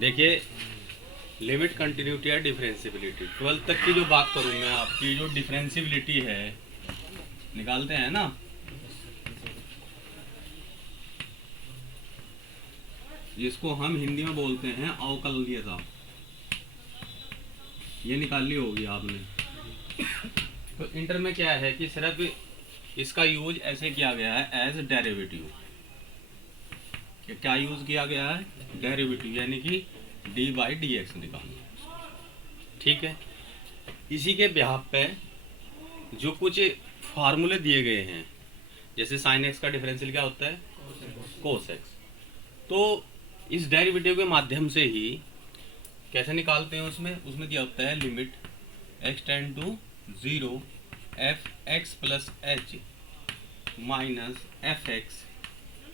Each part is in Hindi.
देखिए, लिमिट, कंटिन्यूटी या डिफरेंशियबिलिटी, 12th तक की जो बात करूँ मैं, आपकी जो डिफरेंशियबिलिटी है निकालते हैं ना, जिसको हम हिंदी में बोलते हैं अवकलनीयता, ये निकाल ली होगी आपने। तो इंटर में क्या है कि सिर्फ इसका यूज ऐसे किया गया है एज डेरिवेटिव। क्या यूज किया गया है? डेरिवेटिव, यानी कि डी बाई डी एक्स निकालना। ठीक है, इसी के बिहाफ पे जो कुछ फार्मूले दिए गए हैं, जैसे साइन एक्स का डिफरेंशियल क्या होता है? Cos x. तो इस डेरिवेटिव के माध्यम से ही कैसे निकालते हैं? उसमें दिया होता है limit x tend to 0 f x plus H minus F x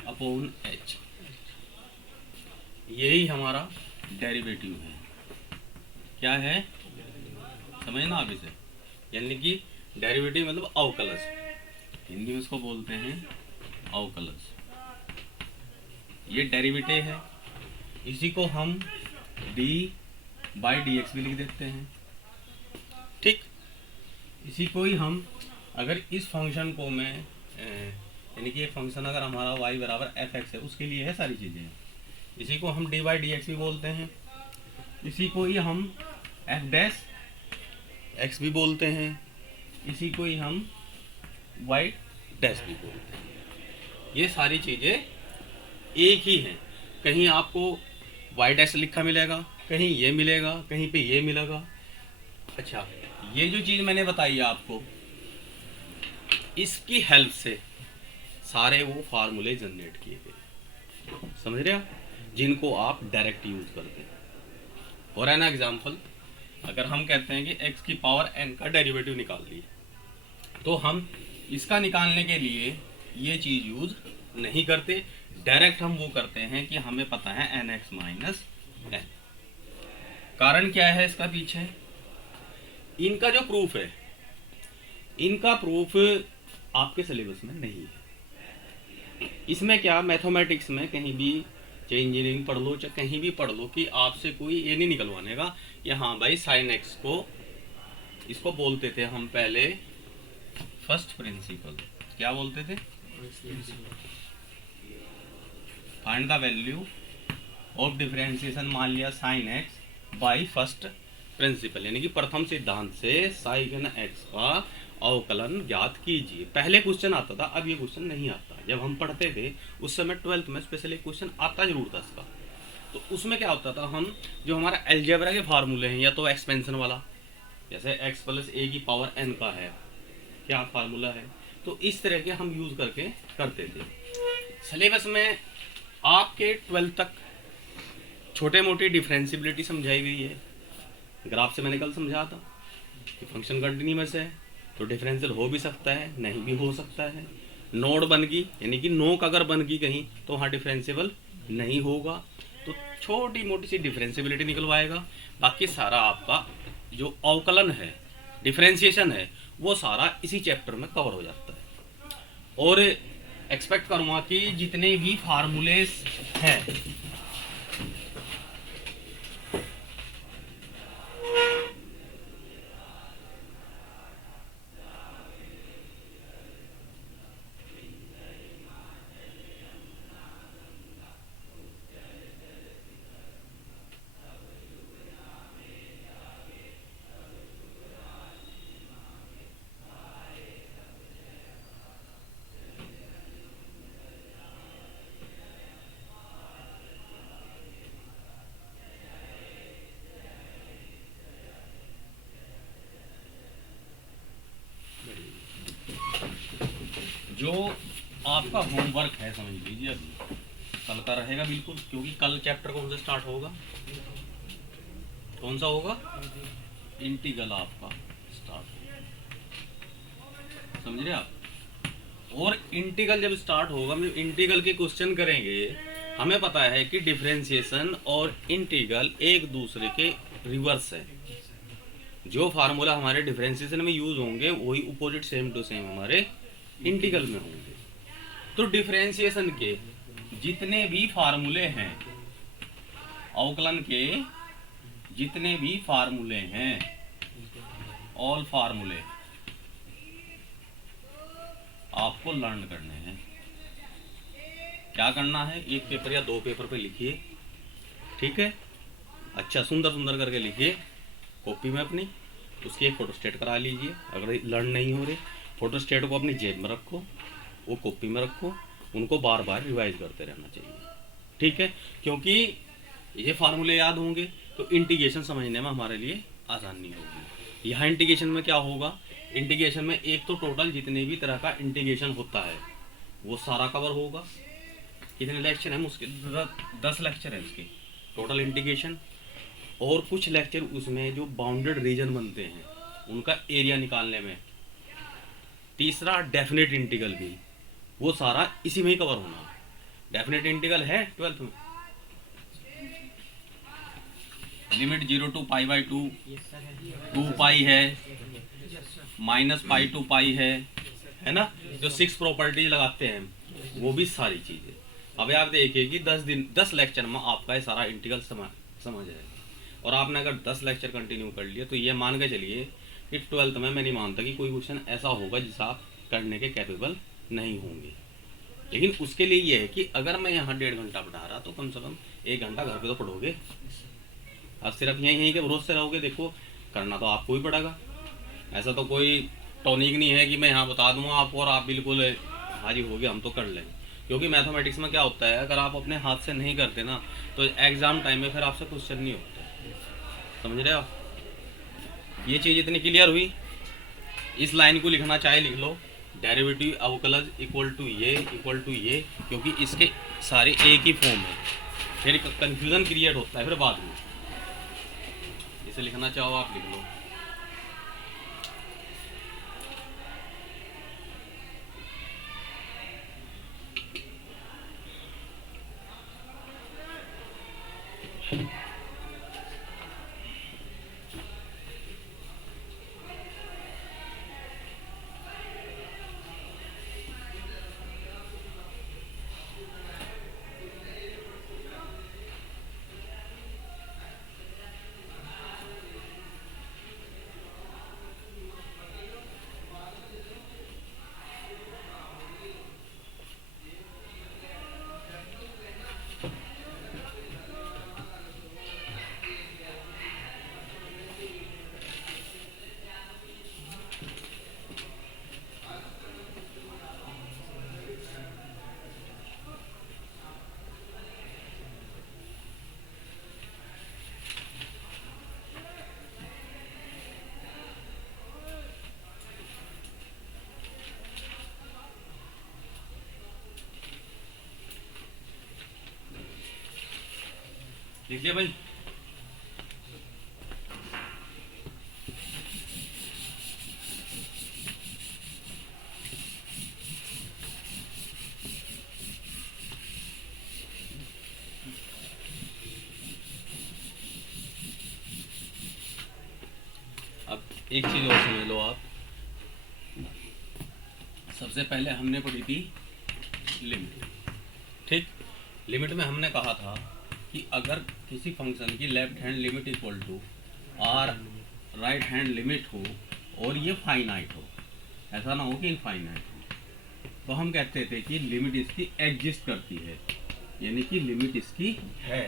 upon h. यही हमारा डेरिवेटिव है। क्या है? समझना आप इसे, यानी कि डेरिवेटिव मतलब अवकलज, हिंदी में इसको बोलते हैं अवकलज। ये डेरिवेटिव है, इसी को हम डी बाई डी एक्स भी लिख देते हैं। ठीक, इसी को ही हम, अगर इस फंक्शन को मैं यानी कि ये फंक्शन अगर हमारा y बराबर एफ एक्स है, उसके लिए है सारी चीज़ें, इसी को हम डी बाई डी एक्स भी बोलते हैं। इसी को ही हम एफ डैश एक्स भी बोलते हैं। इसी को ही हम वाई डैश भी बोलते हैं। ये सारी चीज़ें एक ही हैं। कहीं आपको वाई डैश लिखा मिलेगा, कहीं ये मिलेगा, कहीं पे ये मिलेगा। अच्छा, ये जो चीज़ मैंने बताई आपको, इसकी हेल्प से सारे वो फार्मूले जनरेट किए गए, समझ रहे आप, जिनको आप डायरेक्ट यूज करते हैं। और है ना एग्जाम्पल, अगर हम कहते हैं कि x की पावर n का डेरिवेटिव निकाल लिए, तो हम इसका निकालने के लिए ये चीज़ यूज नहीं करते, डायरेक्ट हम वो करते हैं कि हमें पता है nx माइनस n। कारण क्या है इसका पीछे? इनका जो प्रूफ है, इनका प्रूफ आपके सिलेबस में नहीं है। इसमें क्या, मैथमेटिक्स में कहीं भी, चाहे इंजीनियरिंग पढ़ लो चाहे कहीं भी पढ़ लो, कि आपसे कोई ये नहीं निकलवाने का कि हाँ भाई साइन एक्स को, इसको बोलते थे हम पहले फर्स्ट प्रिंसिपल। क्या बोलते थे? Find the value of differentiation, मान लिया sine x by first principle, यानी कि प्रथम सिद्धांत से साइन एक्स का अवकलन ज्ञात कीजिए। पहले क्वेश्चन आता था, अब ये क्वेश्चन नहीं आता। जब हम पढ़ते थे उस समय 12th में स्पेशली क्वेश्चन आता जरूर था इसका। तो उसमें क्या होता था, हम जो हमारा अलजेब्रा के फार्मूले हैं, या तो एक्सपेंशन वाला, जैसे x प्लस ए की पावर n का है क्या फार्मूला है, तो इस तरह के हम यूज करके करते थे। सिलेबस में आपके 12th तक छोटे मोटी डिफरेंशियबिलिटी समझाई गई है। ग्राफ से मैंने कल समझा था कि फंक्शन कंटिन्यूअस है तो डिफरेंशियल हो भी सकता है, नहीं भी हो सकता है। नोड बन गई, यानी कि नोक अगर बन गई कहीं, तो वहाँ डिफरेंशियबल नहीं होगा। तो छोटी मोटी सी डिफरेंशियबिलिटी निकलवाएगा, बाकी सारा आपका जो अवकलन है, डिफरेंशिएशन है, वो सारा इसी चैप्टर में कवर हो जाता है। और एक्सपेक्ट करूँगा कि जितने भी फार्मूलेस हैं, जो आपका होमवर्क है समझ लीजिए, अभी कल का रहेगा बिल्कुल, क्योंकि कल चैप्टर कौन सा स्टार्ट होगा? कौन सा होगा? इंटीग्रल आपका स्टार्ट होगा, समझ रहे आप। और इंटीग्रल जब स्टार्ट होगा, मतलब इंटीग्रल के क्वेश्चन करेंगे, हमें पता है कि डिफरेंशिएशन और इंटीग्रल एक दूसरे के रिवर्स है। जो फार्मूला हमारे डिफरेंशिएशन में यूज होंगे वही अपोजिट सेम टू सेम हमारे इंटीग्रल में होंगे। तो डिफरेंशिएशन के जितने भी फार्मूले हैं अवकलन के जितने भी फार्मूले हैं, ऑल फार्मूले आपको लर्न करने हैं। क्या करना है, एक पेपर या 2 पेपर पे लिखिए, ठीक है, अच्छा सुंदर सुंदर करके लिखिए कॉपी में अपनी, उसकी एक फोटोस्टेट करा लीजिए। अगर लर्न नहीं हो रहे, फोटोस्टेट को अपनी जेब में रखो, वो कॉपी में रखो, उनको बार बार रिवाइज करते रहना चाहिए, ठीक है। क्योंकि ये फार्मूले याद होंगे तो इंटीग्रेशन समझने में हमारे लिए आसानी होगी। यहाँ इंटीग्रेशन में क्या होगा, इंटीग्रेशन में एक तो टोटल जितने भी तरह का इंटीग्रेशन होता है वो सारा कवर होगा। कितने लेक्चर हैं उसके, 10 लेक्चर है उसके टोटल इंटीग्रेशन, और कुछ लेक्चर उसमें जो बाउंडेड रीजन बनते हैं उनका एरिया निकालने में। तीसरा डेफिनेट इंटीग्रल भी, वो सारा इसी में ही कवर होना। डेफिनेट इंटीग्रल है 12th में, लिमिट 0 to π/2, 2π है, -π to π है ना, जो 6 प्रॉपर्टीज लगाते हैं वो भी सारी चीजें। अब आप देखिए कि 10 लेक्चर में आपका ये सारा इंटीग्रल समझ आएगा। और आपने अगर 10 लेक्चर कंटिन्यू कर लिए तो ये मान के चलिए कि 12th में मैं नहीं मानता कि कोई क्वेश्चन ऐसा होगा जिसे आप करने के कैपेबल नहीं होंगे। लेकिन उसके लिए ये है कि अगर मैं यहाँ 1.5 घंटा पढ़ा रहा तो कम से कम 1 घंटा घर पे तो पढ़ोगे। अब सिर्फ यहीं के भरोसे रहोगे, देखो करना तो आपको ही पड़ेगा। ऐसा तो कोई टॉनिक नहीं है कि मैं यहाँ बता दूंगा आपको और आप बिल्कुल हाजिर हो गया हम तो कर लेंगे। क्योंकि मैथमेटिक्स में क्या होता है, अगर आप अपने हाथ से नहीं करते ना तो एग्जाम टाइम में फिर आपसे क्वेश्चन नहीं होता। समझ रहे हो आप? ये चीज़ इतनी क्लियर हुई। इस लाइन को लिखना चाहे लिख लो, डेरिवेटिव अवकलज इक्वल टू ये, क्योंकि इसके सारे एक ही फॉर्म है, फिर कंफ्यूजन क्रिएट होता है फिर बाद में। इसे लिखना चाहो आप लिख लो। लिख लिया भाई? अब एक चीज और समझ लो आप। सबसे पहले हमने पढ़ी थी लिमिट, ठीक। लिमिट में हमने कहा था कि अगर किसी फंक्शन की left hand limit equal to और राइट हैंड लिमिट हो और ये फाइनाइट हो, ऐसा ना हो कि इनफाइनाइट हो, तो हम कहते थे कि लिमिट इसकी एग्जिस्ट करती है, यानी कि लिमिट इसकी है,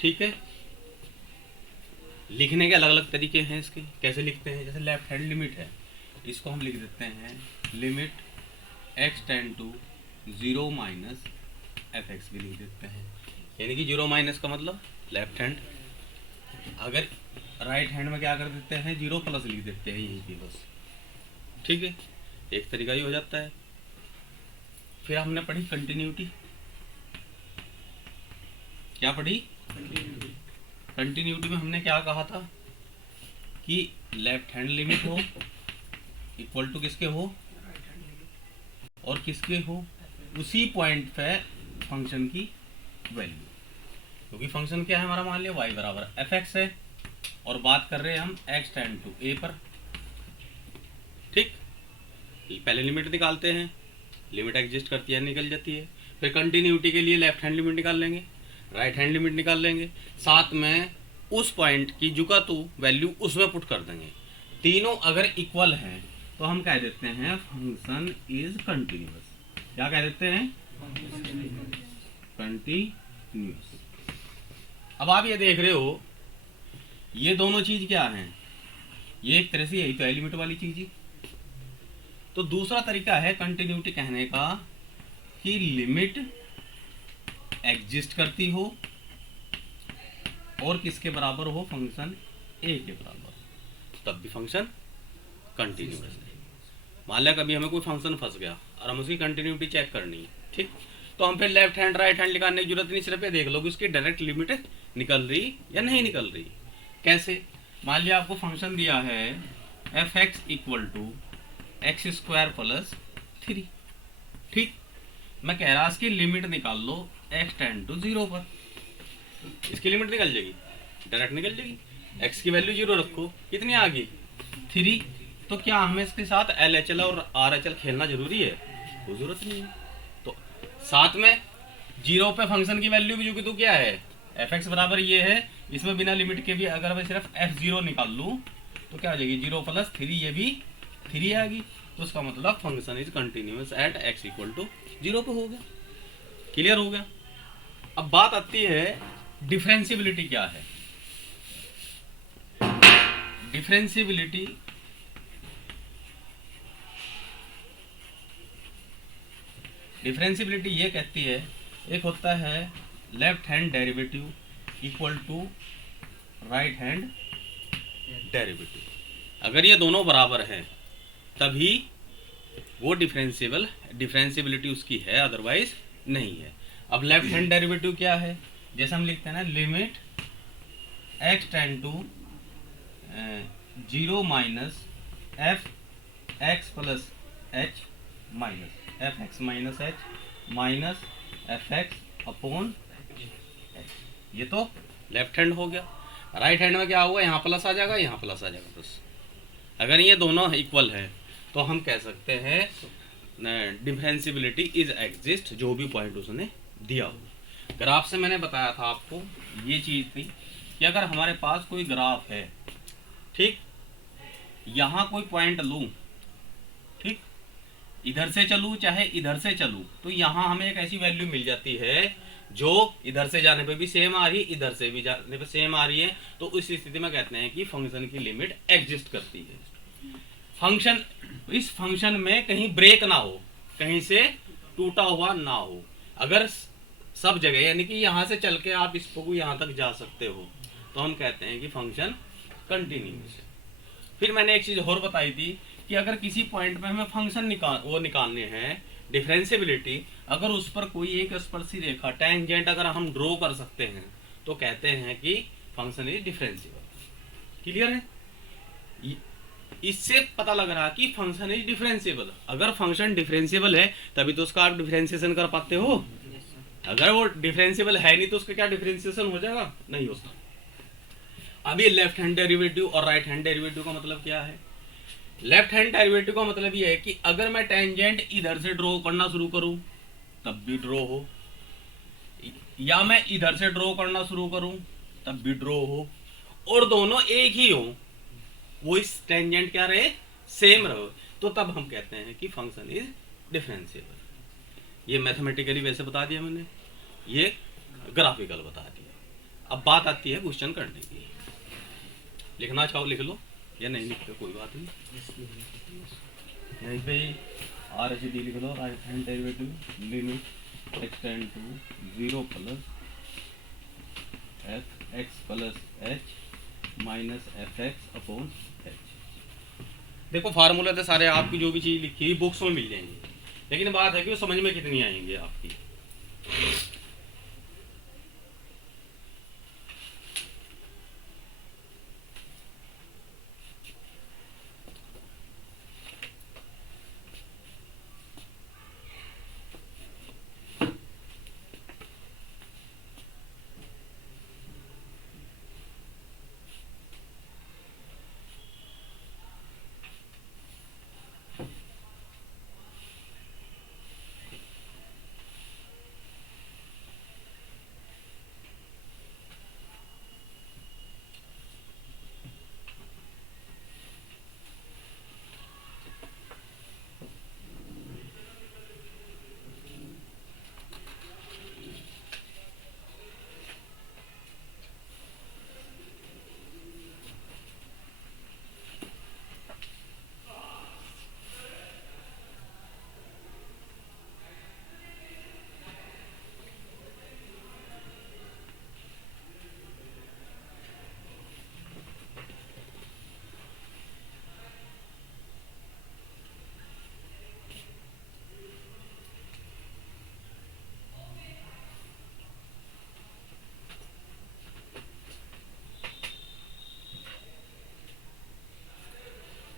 ठीक है। लिखने के अलग अलग तरीके हैं इसके, कैसे लिखते हैं, जैसे लेफ्ट हैंड लिमिट है, इसको हम लिख देते हैं limit x tend to 0 minus fx भी लिख देते हैं, यानी कि 0 माइनस का मतलब लेफ्ट हैंड। अगर राइट हैंड में क्या कर देते हैं, 0 प्लस लिख देते हैं यहीं पे बस, ठीक है। एक तरीका ही हो जाता है। फिर हमने पढ़ी कंटिन्यूटी। क्या पढ़ी? कंटिन्यूटी में हमने क्या कहा था कि लेफ्ट हैंड लिमिट हो इक्वल टू किसके हो और किसके हो, उसी पॉइंट पे फंक्शन की वैल्यू, क्योंकि फंक्शन क्या है हमारा, मान लिया y बराबर fx है और बात कर रहे हैं हम x टेंड टू a पर, ठीक। पहले लिमिट निकालते हैं, लिमिट एग्जिस्ट करती है निकल जाती है, फिर कंटिन्यूटी के लिए लेफ्ट हैंड लिमिट निकाल लेंगे। राइट हैंड लिमिट निकाल लेंगे, साथ में उस पॉइंट की जुका तो वैल्यू उसमें पुट कर देंगे। तीनों अगर इक्वल हैं तो हम कह देते हैं फंक्शन इज कंटिन्यूअस। क्या कह देते हैं? कंटिन्यूअस। अब आप ये देख रहे हो, ये दोनों चीज क्या हैं? ये एक तरह से यही तो है लिमिट वाली चीज ही। तो दूसरा तरीका है कंटिन्यूटी कहने का कि लिमिट एग्जिस्ट करती हो और किसके बराबर हो? फंक्शन ए के बराबर, तब भी फंक्शन कंटिन्यूअस है। मान लिया कभी हमें कोई फंक्शन फंस गया और हम उसकी कंटिन्यूटी चेक करनी है, ठीक, तो हम फिर लेफ्ट हैंड राइट हैंड निकालने की जरूरत नहीं, सिर्फ ये देख लो कि उसकी डायरेक्ट लिमिट निकल रही या नहीं निकल रही। कैसे? मान लिया आपको फंक्शन दिया है f x equal to x square plus 3, ठीक, मैं कह रहा इसकी लिमिट निकाल लो एक्स टेंड टू 0 पर। इसकी लिमिट निकल जाएगी, डायरेक्ट निकल जाएगी। एक्स की वैल्यू 0 रखो, कितनी आ गई? 3। तो क्या हमें इसके साथ LHL और RHL खेलना जरूरी है? कोई जरूरत नहीं है। तो साथ में 0 पे फंक्शन की वैल्यू भी जो कि तो क्या है? एफ एक्स बराबर ये है, इसमें बिना लिमिट के भी अगर मैं सिर्फ f0 निकाल लूँ तो क्या हो जाएगी? 0 प्लस 3, ये भी 3 आ गई। तो उसका मतलब function is continuous at x equal to 0 पे हो गया। क्लियर हो गया? अब बात आती है डिफरेंशियबिलिटी क्या है। डिफरेंशियबिलिटी ये कहती है, एक होता है left hand derivative equal to right hand derivative. अगर ये दोनों बराबर हैं तभी वो डिफरेंशियबिलिटी उसकी है, अदरवाइज नहीं है। अब लेफ्ट हैंड डेरिवेटिव क्या है? जैसे हम लिखते हैं ना, limit x tend to 0 minus F x plus H minus F x minus h minus F x upon h. ये तो लेफ्ट हैंड हो गया। राइट हैंड में क्या होगा? यहाँ प्लस आ जाएगा, यहाँ प्लस आ जाएगा बस। अगर ये दोनों इक्वल है तो हम कह सकते हैं डिफरेंशियबिलिटी इज एग्जिस्ट, जो भी पॉइंट उसने दिया हो। ग्राफ से मैंने बताया था आपको ये चीज थी कि अगर हमारे पास कोई ग्राफ है, ठीक, यहाँ कोई पॉइंट लूँ, ठीक, इधर से चलूँ चाहे इधर से चलूँ, तो यहाँ हमें एक ऐसी वैल्यू मिल जाती है जो इधर से जाने पे भी सेम आ रही है, इधर से भी जाने पे सेम आ रही है। तो उस स्थिति में कहते हैं कि फंक्शन की लिमिट एग्जिस्ट करती है। फंक्शन, इस फंक्शन में कहीं ब्रेक ना हो, कहीं से टूटा हुआ ना हो। अगर सब जगह यानी कि यहाँ से चल के आप इसको यहाँ तक जा सकते हो तो हम कहते हैं कि फंक्शन कंटिन्यूअस है। फिर मैंने एक चीज और बताई थी कि अगर किसी पॉइंट पे हमें फंक्शन निकालने हैं, डिफरेंशियबिलिटी, अगर उस पर कोई एक स्पर्शी रेखा टेंजेंट अगर हम ड्रॉ कर सकते हैं तो कहते हैं कि फंक्शन इज डिफरेंशिएबल। क्लियर है? इससे पता लग रहा कि फंक्शन इज डिफरेंशिएबल। अगर फंक्शन डिफरेंशिएबल है तभी तो उसका आप डिफरेंशिएशन कर पाते हो। अगर वो डिफरेंशिएबल है नहीं तो उसका क्या डिफरेंशिएशन हो जाएगा? नहीं होता। अभी लेफ्ट हैंड डेरिवेटिव और राइट हैंड डेरिवेटिव का मतलब क्या है? लेफ्ट हैंड डेरिवेटिव का मतलब ये है कि अगर मैं टेंजेंट इधर से ड्रॉ करना शुरू करूं तब भी ड्रॉ हो, या मैं इधर से ड्रॉ करना शुरू करूं तब भी ड्रॉ हो, और दोनों एक ही हो, वो इस टेंजेंट क्या रहे? सेम रहे, तो तब हम कहते हैं कि फंक्शन इज डिफरेंशिएबल। ये मैथमेटिकली वैसे बता दिया मैंने, ये ग्राफिकल बता दिया। अब बात आती है क्वेश्चन करने की। लिखना चाहो लिख लो या नहीं लिखते कोई बात नहीं। यहीं पे RHD लिख लो, right hand derivative limit x tend to 0 plus F x plus H minus F x upon H. देखो फार्मूले तो सारे आपकी जो भी चीज लिखी हुई बुक्स में मिल जाएंगी, लेकिन बात है कि वो समझ में कितनी आएंगे आपकी।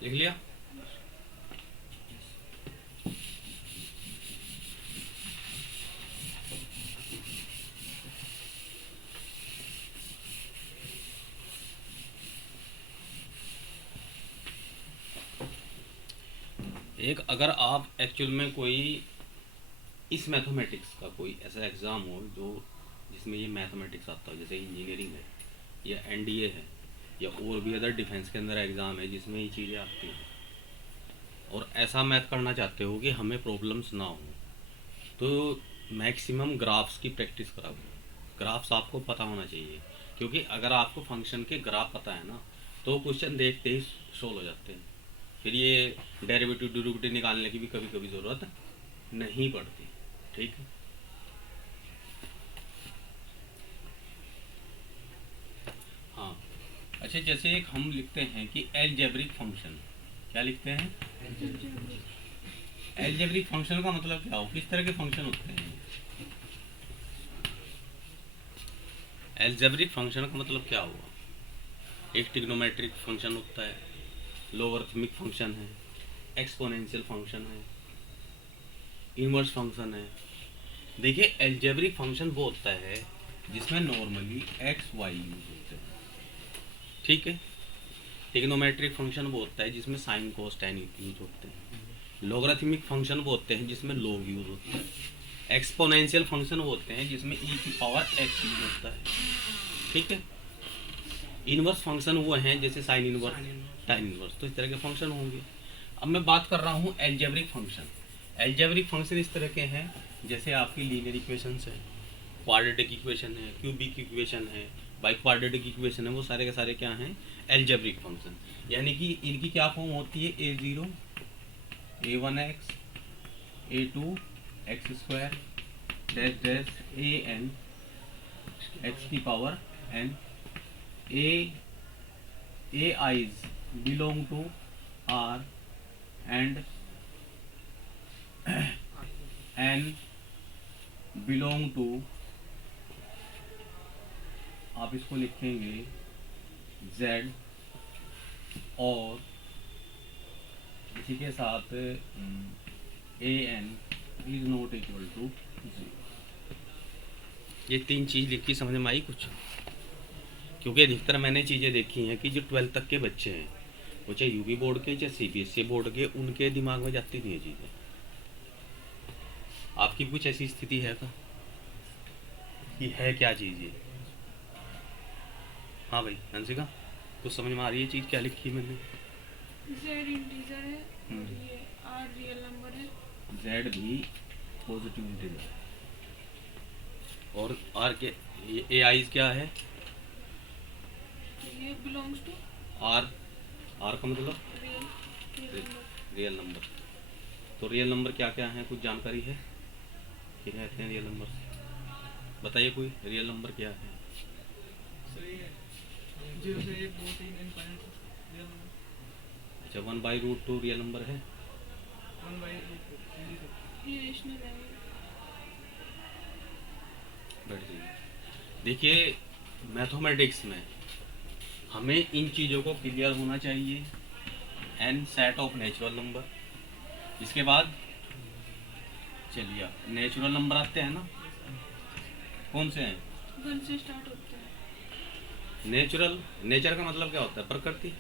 लिख लिया। एक अगर आप एक्चुअल में कोई इस मैथमेटिक्स का कोई ऐसा एग्ज़ाम हो जो जिसमें ये मैथमेटिक्स आता हो, जैसे इंजीनियरिंग है या एनडीए है या और भी अदर डिफेंस के अंदर एग्ज़ाम है जिसमें ये चीज़ें आती हैं, और ऐसा मैथ करना चाहते हो कि हमें प्रॉब्लम्स ना हो, तो मैक्सिमम ग्राफ्स की प्रैक्टिस कराओ। ग्राफ्स आपको पता होना चाहिए, क्योंकि अगर आपको फंक्शन के ग्राफ पता है ना तो क्वेश्चन देखते ही सोल्व हो जाते हैं। फिर ये डेरिवेटिव डेरिवेटिव निकालने की भी कभी कभी ज़रूरत नहीं पड़ती। ठीक है, हाँ। अच्छा, जैसे एक हम लिखते हैं कि एलजेब्रिक फंक्शन, क्या लिखते हैं? एलजेब्रिक फंक्शन का मतलब क्या हो, किस तरह के फंक्शन होते हैं? एलजेब्रिक फंक्शन का मतलब क्या हुआ? एक ट्रिग्नोमेट्रिक फंक्शन होता है, लोगरिथमिक फंक्शन है, एक्सपोनेंशियल फंक्शन है, इनवर्स फंक्शन है। देखिए, एलजेब्रिक फंक्शन वो होता है जिसमें नॉर्मली एक्स वाई यूज होते हैं। ठीक है, ट्रिग्नोमेट्रिक फंक्शन वो होता है जिसमें साइन कोस टैन यूज होते हैं। लोगरिथमिक फंक्शन वो होते हैं जिसमें लॉग यूज होता है। एक्सपोनेंशियल फंक्शन वो होते हैं जिसमें ई की पावर एक्स यूज होता है। ठीक है, इनवर्स फंक्शन वो हैं जैसे साइन इनवर्स, टैन इनवर्स, तो इस तरह के फंक्शन होंगे। अब मैं बात कर रहा हूँ एलजेब्रिक फंक्शन। एलजेब्रिक फंक्शन इस तरह के हैं जैसे आपकी लीनियर इक्वेशंस है, क्वाड्रेटिक इक्वेशन है, क्यूबिक इक्वेशन है, बाई क्वाड्रेटिक इक्वेशन है, वो सारे के सारे क्या हैं? Algebraic function. यानी कि इनकी क्या फॉर्म होती है? a0 a1x a2 x square dash dash an x की power n। ai's belong to R and n belong to, आप इसको लिखेंगे z, और इसी के साथ an is not equal to 0। ये तीन चीज़ लिखी, समझ में आई कुछ? क्योंकि अधिकतर मैंने चीज़ें देखी हैं कि जो 12th तक के बच्चे हैं, वो चाहे यूपी बोर्ड के चाहे सीबीएसई बोर्ड के, उनके दिमाग में जाती नहीं है चीज़ें। आपकी कुछ ऐसी स्थिति है का कि है क्या चीज़ ये? हाँ भाई हंसिका, कुछ समझ में आ रही है चीज़ क्या लिखी मैंने? Z इंटीजर है और ये R रियल नंबर है। Z भी पॉजिटिव इंटीजर है, और R के ये AI's क्या है? ये बिलोंग्स टू R का मतलब रियल नंबर। तो रियल नंबर क्या क्या है, कुछ जानकारी है? क्या कहते हैं रियल नंबर? बताइए कोई, रियल नंबर क्या है? 0 से 1 2 3 इनफाइनाइट रियल नंबर। अच्छा, 1/√2 रियल नंबर है? 1/√2 ये रेशनल है। बैठ जाइए। देखिए, मैथमेटिक्स में हमें इन चीज़ों को क्लियर होना चाहिए। n set of natural number, इसके बाद चलिए नेचुरल नंबर आते हैं ना, कौन से हैं? 1 से स्टार्ट होते हैं। नेचुरल, नेचर का मतलब क्या होता है? प्रकृति।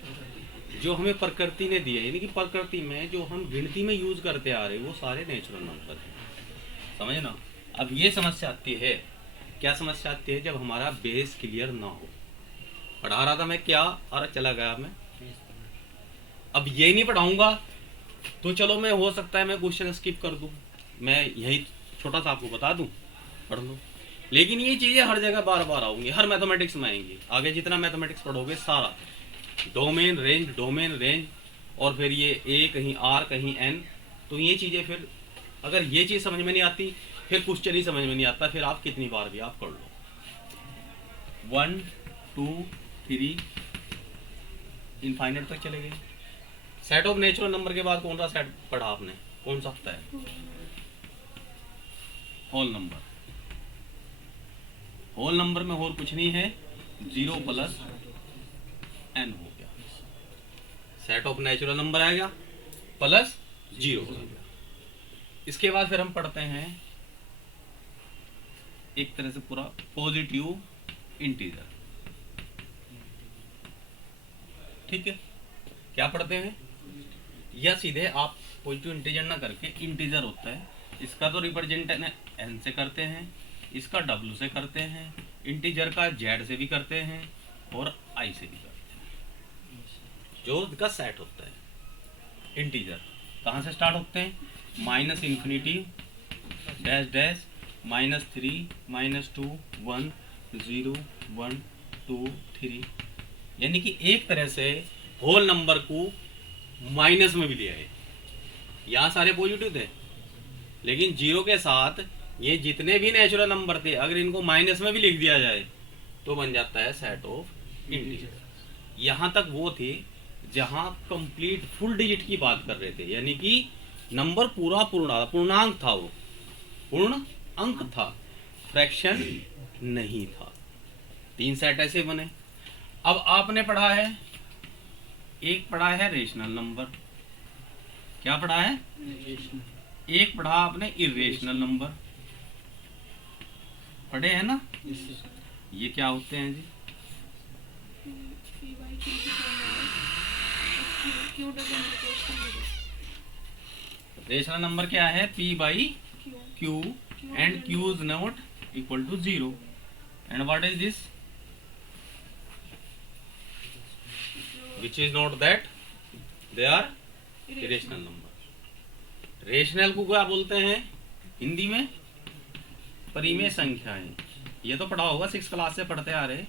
जो हमें प्रकृति ने दिया, यानी कि प्रकृति में जो हम गिनती में यूज करते आ रहे, वो सारे नेचुरल नंबर हैं। समझे ना? अब ये समस्या आती है, क्या समस्या आती है? जब हमारा बेस क्लियर ना हो। पढ़ा रहा था मैं क्या, और चला गया मैं। अब ये नहीं पढ़ाऊंगा तो चलो, मैं हो सकता है मैं क्वेश्चन स्किप कर दूं, मैं यही छोटा सा आपको बता दूं, पढ़ लो। लेकिन ये चीज़ें हर जगह बार बार आऊंगी, हर मैथमेटिक्स में आएंगी। आगे जितना मैथमेटिक्स पढ़ोगे सारा डोमेन रेंज, और फिर ये ए कहीं आर कहीं एन, तो ये चीज़ें फिर अगर ये चीज़ समझ में नहीं आती, फिर क्वेश्चन ही समझ में नहीं आता, फिर आप कितनी बार भी आप कर लो। 1 2 3 इनफाइनाइट तक चले गए। सेट ऑफ नेचुरल नंबर के बाद कौन सा सेट पढ़ा आपने? कौन सा होता है? Whole number. होल नंबर में और कुछ नहीं है, 0 + n हो गया। सेट ऑफ नेचुरल नंबर आ गया प्लस 0 आ गया। इसके बाद फिर हम पढ़ते हैं एक तरह से पूरा पॉजिटिव इंटीजर। ठीक है, क्या पढ़ते हैं, या सीधे आप पॉजिटिव इंटीजर ना करके इंटीजर होता है, इसका तो रिप्रेजेंटेशन एन से करते हैं, इसका डब्ल्यू से करते हैं, इंटीजर का जेड से भी करते हैं और आई से भी करते हैं। जो इसका सेट होता है इंटीजर कहाँ से स्टार्ट होते हैं, माइनस इन्फिनिटी डैश डैश -3 -2 1 0 1 2 3, यानी कि एक तरह से होल नंबर को माइनस में भी लिया है। यहाँ सारे पॉजिटिव थे, लेकिन 0 के साथ ये जितने भी नेचुरल नंबर थे अगर इनको माइनस में भी लिख दिया जाए तो बन जाता है सेट ऑफ इंटीजर। यहाँ तक वो थे जहाँ कंप्लीट फुल डिजिट की बात कर रहे थे, यानी कि नंबर पूरा पूर्णांक था, वो पूर्ण अंक था, फ्रैक्शन नहीं था। 3 सेट ऐसे बने। अब आपने पढ़ा है, एक पढ़ा है रेशनल नंबर, क्या पढ़ा है, एक पढ़ा आपने इरेशनल नंबर, पढ़े हैं ना। ये क्या होते हैं जी, रेशनल नंबर क्या है, P by Q and Q is not equal to 0 and what is this, which is not that, they are irrational number। Rational को क्या बोलते हैं हिंदी में, परिमेय संख्याएं। ये तो पढ़ा होगा, 6 क्लास से पढ़ते आ रहे,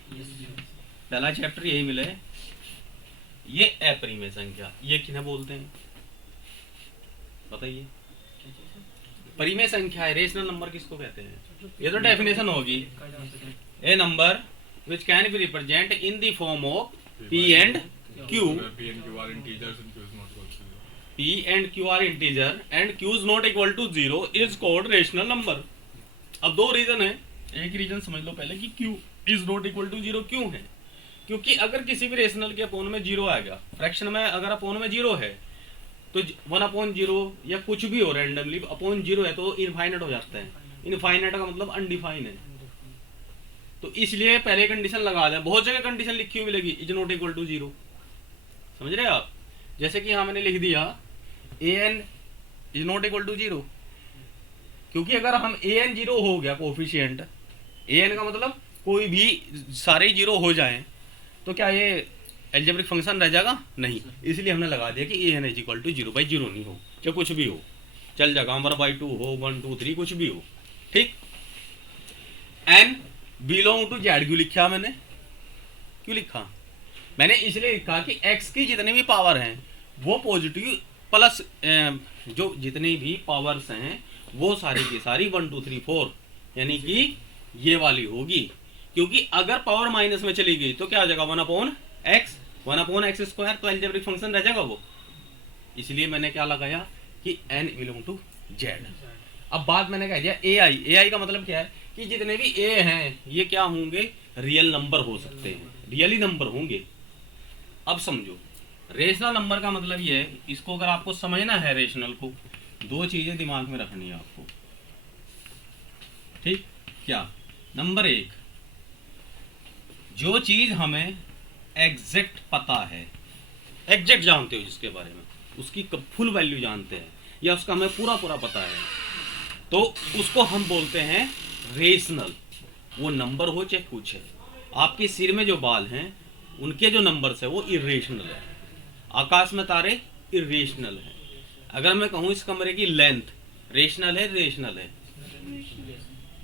पहला चैप्टर यही मिले। ये अपरिमेय संख्या, ये किन्हें बोलते हैं बताइए, परिमेय संख्या है। रेशनल नंबर किसको कहते हैं, ये तो डेफिनेशन होगी, a number which can be represent in the form of P and Q, P and Q are integer and Q is not equal to 0 is called rational number। अब दो रीजन है, एक रीजन समझ लो पहले कि Q is not equal to 0 क्यों है, क्योंकि अगर किसी भी रेशनल के अपोन में 0 आएगा, फ्रैक्शन में अगर अपोन में 0 है तो 1/0 या कुछ भी हो रैंडमली अपॉन 0 है तो इनफाइनाइट हो जाता है। इनफाइनाइट का मतलब अनडिफाइन है, तो इसलिए पहले कंडीशन लगा दें। बहुत जगह कंडीशन लिखी हुई मिलेगी, इज नॉट इक्वल टू 0, समझ रहे हैं आप। जैसे कि यहाँ मैंने लिख दिया an is not equal to 0, क्योंकि अगर हम an 0 हो गया कोफिशिएंट, an का मतलब कोई भी सारे 0 हो जाएं तो क्या ये एल्जेब्रिक फंक्शन रह जाएगा, नहीं। इसलिए हमने लगा दिया कि an is equal to 0 by 0 नहीं हो, चाहे कुछ भी हो चल जाएगा, 1/2 हो 1 2 3 कुछ भी हो, ठीक। n बिलोंग टू जेड क्यों लिखा मैंने, क्यों लिखा मैंने, इसलिए लिखा कि x की जितनी भी पावर हैं वो पॉजिटिव प्लस जो जितनी भी पावर्स हैं वो सारी की सारी 1 2 3 4 यानी कि ये वाली होगी, क्योंकि अगर पावर माइनस में चली गई तो क्या आ जाएगा 1/x स्क्वायर, तो एल्जेब्रिक फंक्शन रह जाएगा वो। इसलिए मैंने क्या लगाया कि n बिलोंग टू जेड। अब बात मैंने कह दिया ai का मतलब क्या है कि जितने भी a हैं ये क्या होंगे, रियल नंबर हो सकते हैं, रियली नंबर होंगे। अब समझो रेशनल नंबर का मतलब ये है, इसको अगर आपको समझना है रेशनल को, दो चीजें दिमाग में रखनी है आपको, ठीक। क्या, नंबर 1, जो चीज हमें एग्जैक्ट पता है, एग्जैक्ट जानते हो जिसके बारे में, उसकी फुल वैल्यू जानते हैं या उसका हमें पूरा पता है, तो उसको हम बोलते हैं रेशनल। वो नंबर हो चाहे कुछ है, आपके सिर में जो बाल हैं उनके जो नंबर्स है वो इरेशनल है, आकाश में तारे इरेशनल है। अगर मैं कहूँ इस कमरे की लेंथ रेशनल है, रेशनल है,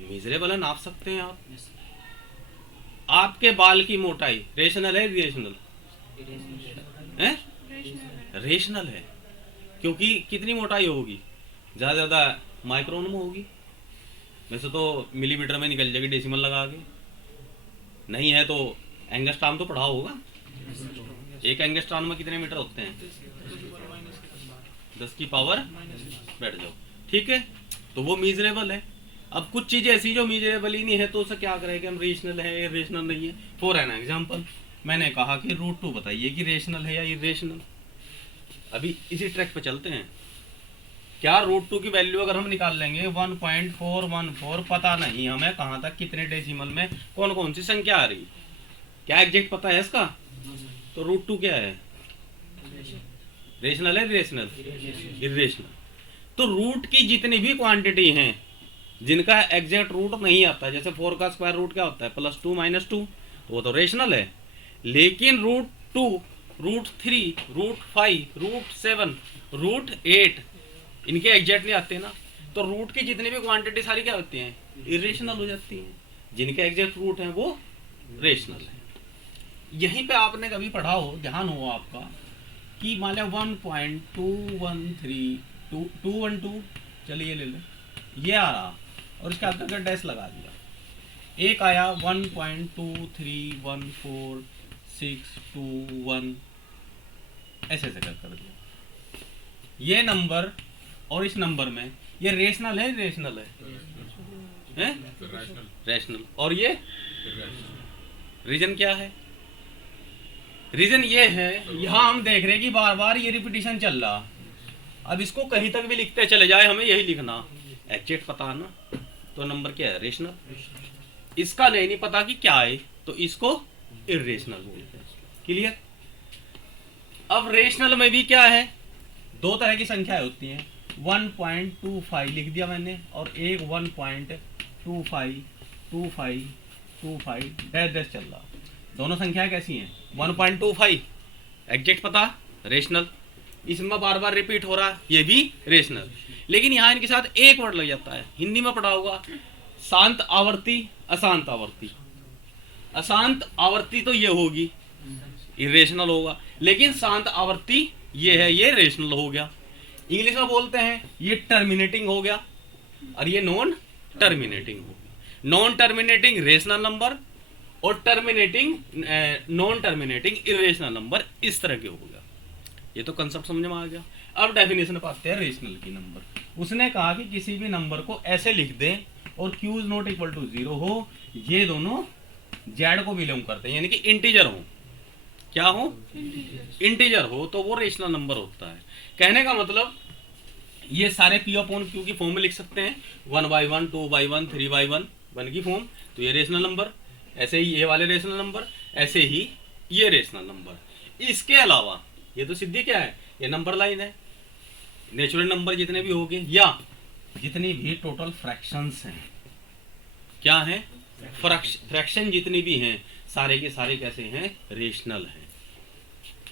मिजरेबल है, नाप सकते हैं आप। आपके बाल की मोटाई रेशनल है, रेशनल है, रेशनल है, क्योंकि कितनी मोटाई होगी, ज़्यादा माइक्रोन में होगी, वैसे तो मिलीमीटर में निकल जाएगी डेसिमल लगा के, नहीं है तो एंगस्ट्रॉम तो पढ़ा होगा, एक एंगस्ट्रॉम में कितने मीटर होते हैं, 10 की पावर, बैठ जाओ, ठीक है, तो वो मीजरेबल है। अब कुछ चीजें ऐसी जो मीजरेबल ही नहीं है तो उसे क्या करें कि हम रेशनल है या रेशनल नहीं है। फॉर एन एग्जांपल मैंने कहा कि √2 बताइए कि रेशनल है या इरेशनल, अभी इसी ट्रैक पे चलते हैं। क्या रूट 2 की वैल्यू अगर हम निकाल लेंगे 1.414, पता नहीं हमें कहाँ तक कितने डेसिमल में कौन कौन सी संख्या आ रही, क्या एग्जैक्ट पता है इसका? तो रूट 2 क्या है? रेशनल है, इरेशनल? इरेशनल। तो रूट की जितनी भी क्वांटिटी हैं जिनका एग्जैक्ट रूट नहीं आता, जैसे 4 का स्क्वायर रूट क्या होता है? +2 - 2, तो वो तो रेशनल है। लेकिन root 2, root 3, root 5, root 7, root 8 इनके एग्जैक्ट नहीं आते ना, तो रूट की जितनी भी क्वांटिटी सारी क्या होती हैं? इरेशनल हो जाती हैं। जिनके एग्जैक्ट रूट हैं वो रेशनल है। यहीं पे आपने कभी पढ़ा हो, ध्यान हो आपका, कि मान लिया 1.213 212, चलिए ले लो, ये आ रहा और इसके अंदर का डैश लगा दिया। एक आया 1.2314621, ऐसे ऐसे कर दिया। ये नंबर और इस नंबर में ये रेशनल है, रेशनल है? रेशनल। और ये रीजन क्या है? रीजन ये है, यहाँ हम देख रहे हैं कि बार बार ये रिपीटिशन चल रहा। अब इसको कहीं तक भी लिखते चले जाए, हमें यही लिखना, एग्जैक्ट पता है ना, तो नंबर क्या है? रेशनल। इसका नहीं पता कि क्या है, तो इसको इरेशनल बोलते हैं। क्लियर? अब रेशनल में भी क्या है, दो तरह की संख्याएं होती हैं। 1.25 लिख दिया मैंने, और एक 1.252525 डैश डैश चल रहा। दोनों संख्याएं कैसी हैं? 1.25 एग्जैक्ट पता, रेशनल। इसमें बार बार रिपीट हो रहा, ये भी रेशनल। लेकिन यहाँ इनके साथ एक वर्ड लग जाता है, हिंदी में पढ़ा होगा, शांत आवर्ती, अशांत आवर्ती। अशांत आवर्ती तो ये होगी, इरेशनल होगा, लेकिन शांत आवर्ती ये है, ये रेशनल हो गया। इंग्लिश में बोलते हैं ये टर्मिनेटिंग हो गया, और ये नॉन टर्मिनेटिंग हो गया। नॉन टर्मिनेटिंग रेशनल नंबर और terminating non terminating irrational number, इस तरह के हो गया। ये तो कंसेप्ट समझ में आ गया। अब डेफिनेशन पाते हैं रेशनल की नंबर। उसने कहा कि किसी भी नंबर को ऐसे लिख दें और q is not equal to 0 हो, ये दोनों z को बिलोंग करते हैं, यानी कि इंटीजर हो। क्या हो? इंटीजर हो, तो वो रेशनल नंबर होता है। कहने का मतलब ये सारे p/q की फॉर्म में लिख सकते हैं, 1/1, 2/1, 3/1, 1 की फॉर्म, तो ये रेशनल नंबर। ऐसे ही ये वाले रेशनल नंबर, ऐसे ही ये रेशनल नंबर। इसके अलावा ये तो सीधी क्या है, ये नंबर लाइन है। नेचुरल नंबर जितने भी होंगे या जितनी भी टोटल फ्रैक्शंस हैं, क्या हैं? फ्रैक्शन जितनी भी हैं, सारे के सारे कैसे हैं? रेशनल हैं।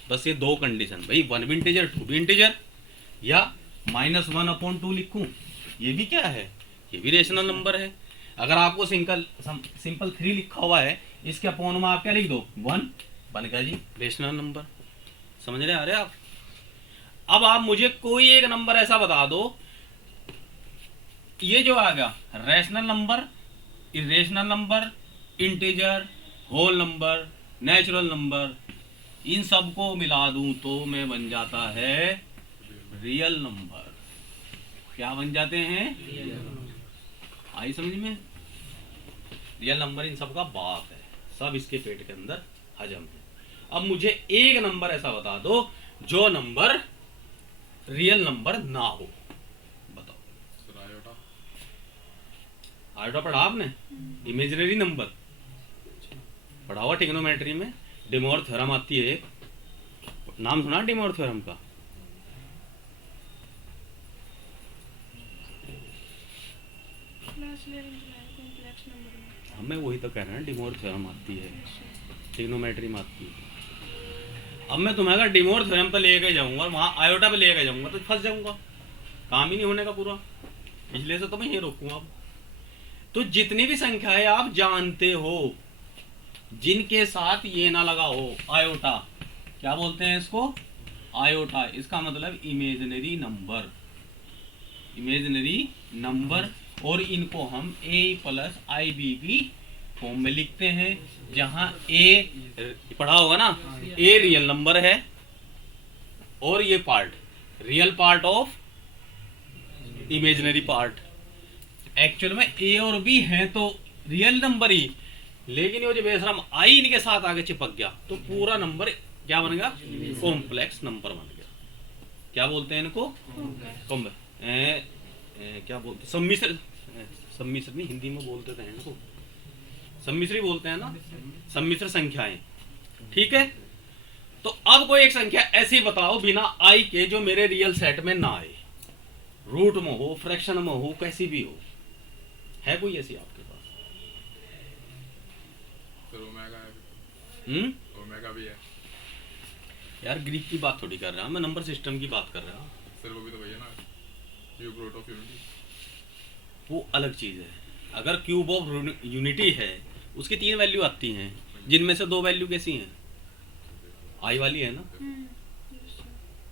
बस ये दो कंडीशन, भाई 1 भी इंटीजर 2 भी इंटीजर, या -1/2 लिखूं, ये भी क्या है? ये भी रेशनल नंबर है। अगर आपको सिंपल 3 लिखा हुआ है, इसके अपॉन में आप क्या लिख दो? 1, बन गया जी रेशनल नंबर। समझ रहे आ रहे आप? अब आप मुझे कोई एक नंबर ऐसा बता दो, ये जो आ गया rational number, irrational number, integer, whole number, natural number, इन सबको मिला दूं तो मैं बन जाता है रियल नंबर। क्या बन जाते हैं? आई समझ में? रियल नंबर इन सब का बाप है, सब इसके पेट के अंदर हजम है। अब मुझे एक नंबर ऐसा बता दो जो नंबर रियल नंबर ना हो, बताओ। आयोटा पढ़ा आपने? इमेजिनरी नंबर पढ़ा हुआ ट्रिग्नोमेट्री में, डिमोर थ्योरम आती है, नाम सुना डिमोर थ्योरम का? हमें वही तो कह रहे हैं, डिमोर थ्योरम आती है, ट्रिग्नोमेट्री में आती है। अब मैं तुम्हें अगर डिमोर थ्योरम पे लेके जाऊंगा, वहां आयोटा पे लेके जाऊंगा, तो फंस जाऊंगा, काम ही नहीं होने का पूरा। इसलिए से तो मैं ये रोकूंगा। तो जितनी भी संख्याएं आप जानते हो जिनके साथ ये ना लगा हो, आयोटा, क्या बोलते हैं इसको? आयोटा। इसका मतलब इमेजिनरी नंबर, इमेजिनरी नंबर। और इनको हम a + IB की फॉर्म में लिखते हैं, जहां a पढ़ा होगा ना, a रियल नंबर है और ये part real part of imaginary part. Actual में a और b हैं तो रियल नंबर ही, लेकिन ये जो बेशरम i इनके साथ आगे चिपक गया तो पूरा नंबर क्या बन गया? कॉम्प्लेक्स नंबर बन गया। क्या बोलते हैं इनको? कुंभ। क्या बोलते, सम्मिश्र, सम्मिश्र नहीं, हिंदी में बोलते थे इनको सम्मिश्री बोलते हैं ना, सम्मिश्र संख्याएं। ठीक है, तो अब कोई एक संख्या ऐसी बताओ बिना आई के जो मेरे रियल सेट में ना आए, रूट में हो, फ्रैक्शन में हो, कैसी भी हो, है कोई ऐसी आपके पास? ओमेगा भी है यार ग्रीक की बात थोड़ी कर रहा हूं मैं, नंबर सिस्टम की बात कर रहा हूँ। सर, वो भी तो भैया ना, क्यूब रूट ऑफ यूनिटी। वो अलग चीज है। अगर क्यूब ऑफ यूनिटी है उसकी 3 वैल्यू आती हैं, जिनमें से 2 वैल्यू कैसी हैं? आई वाली है ना।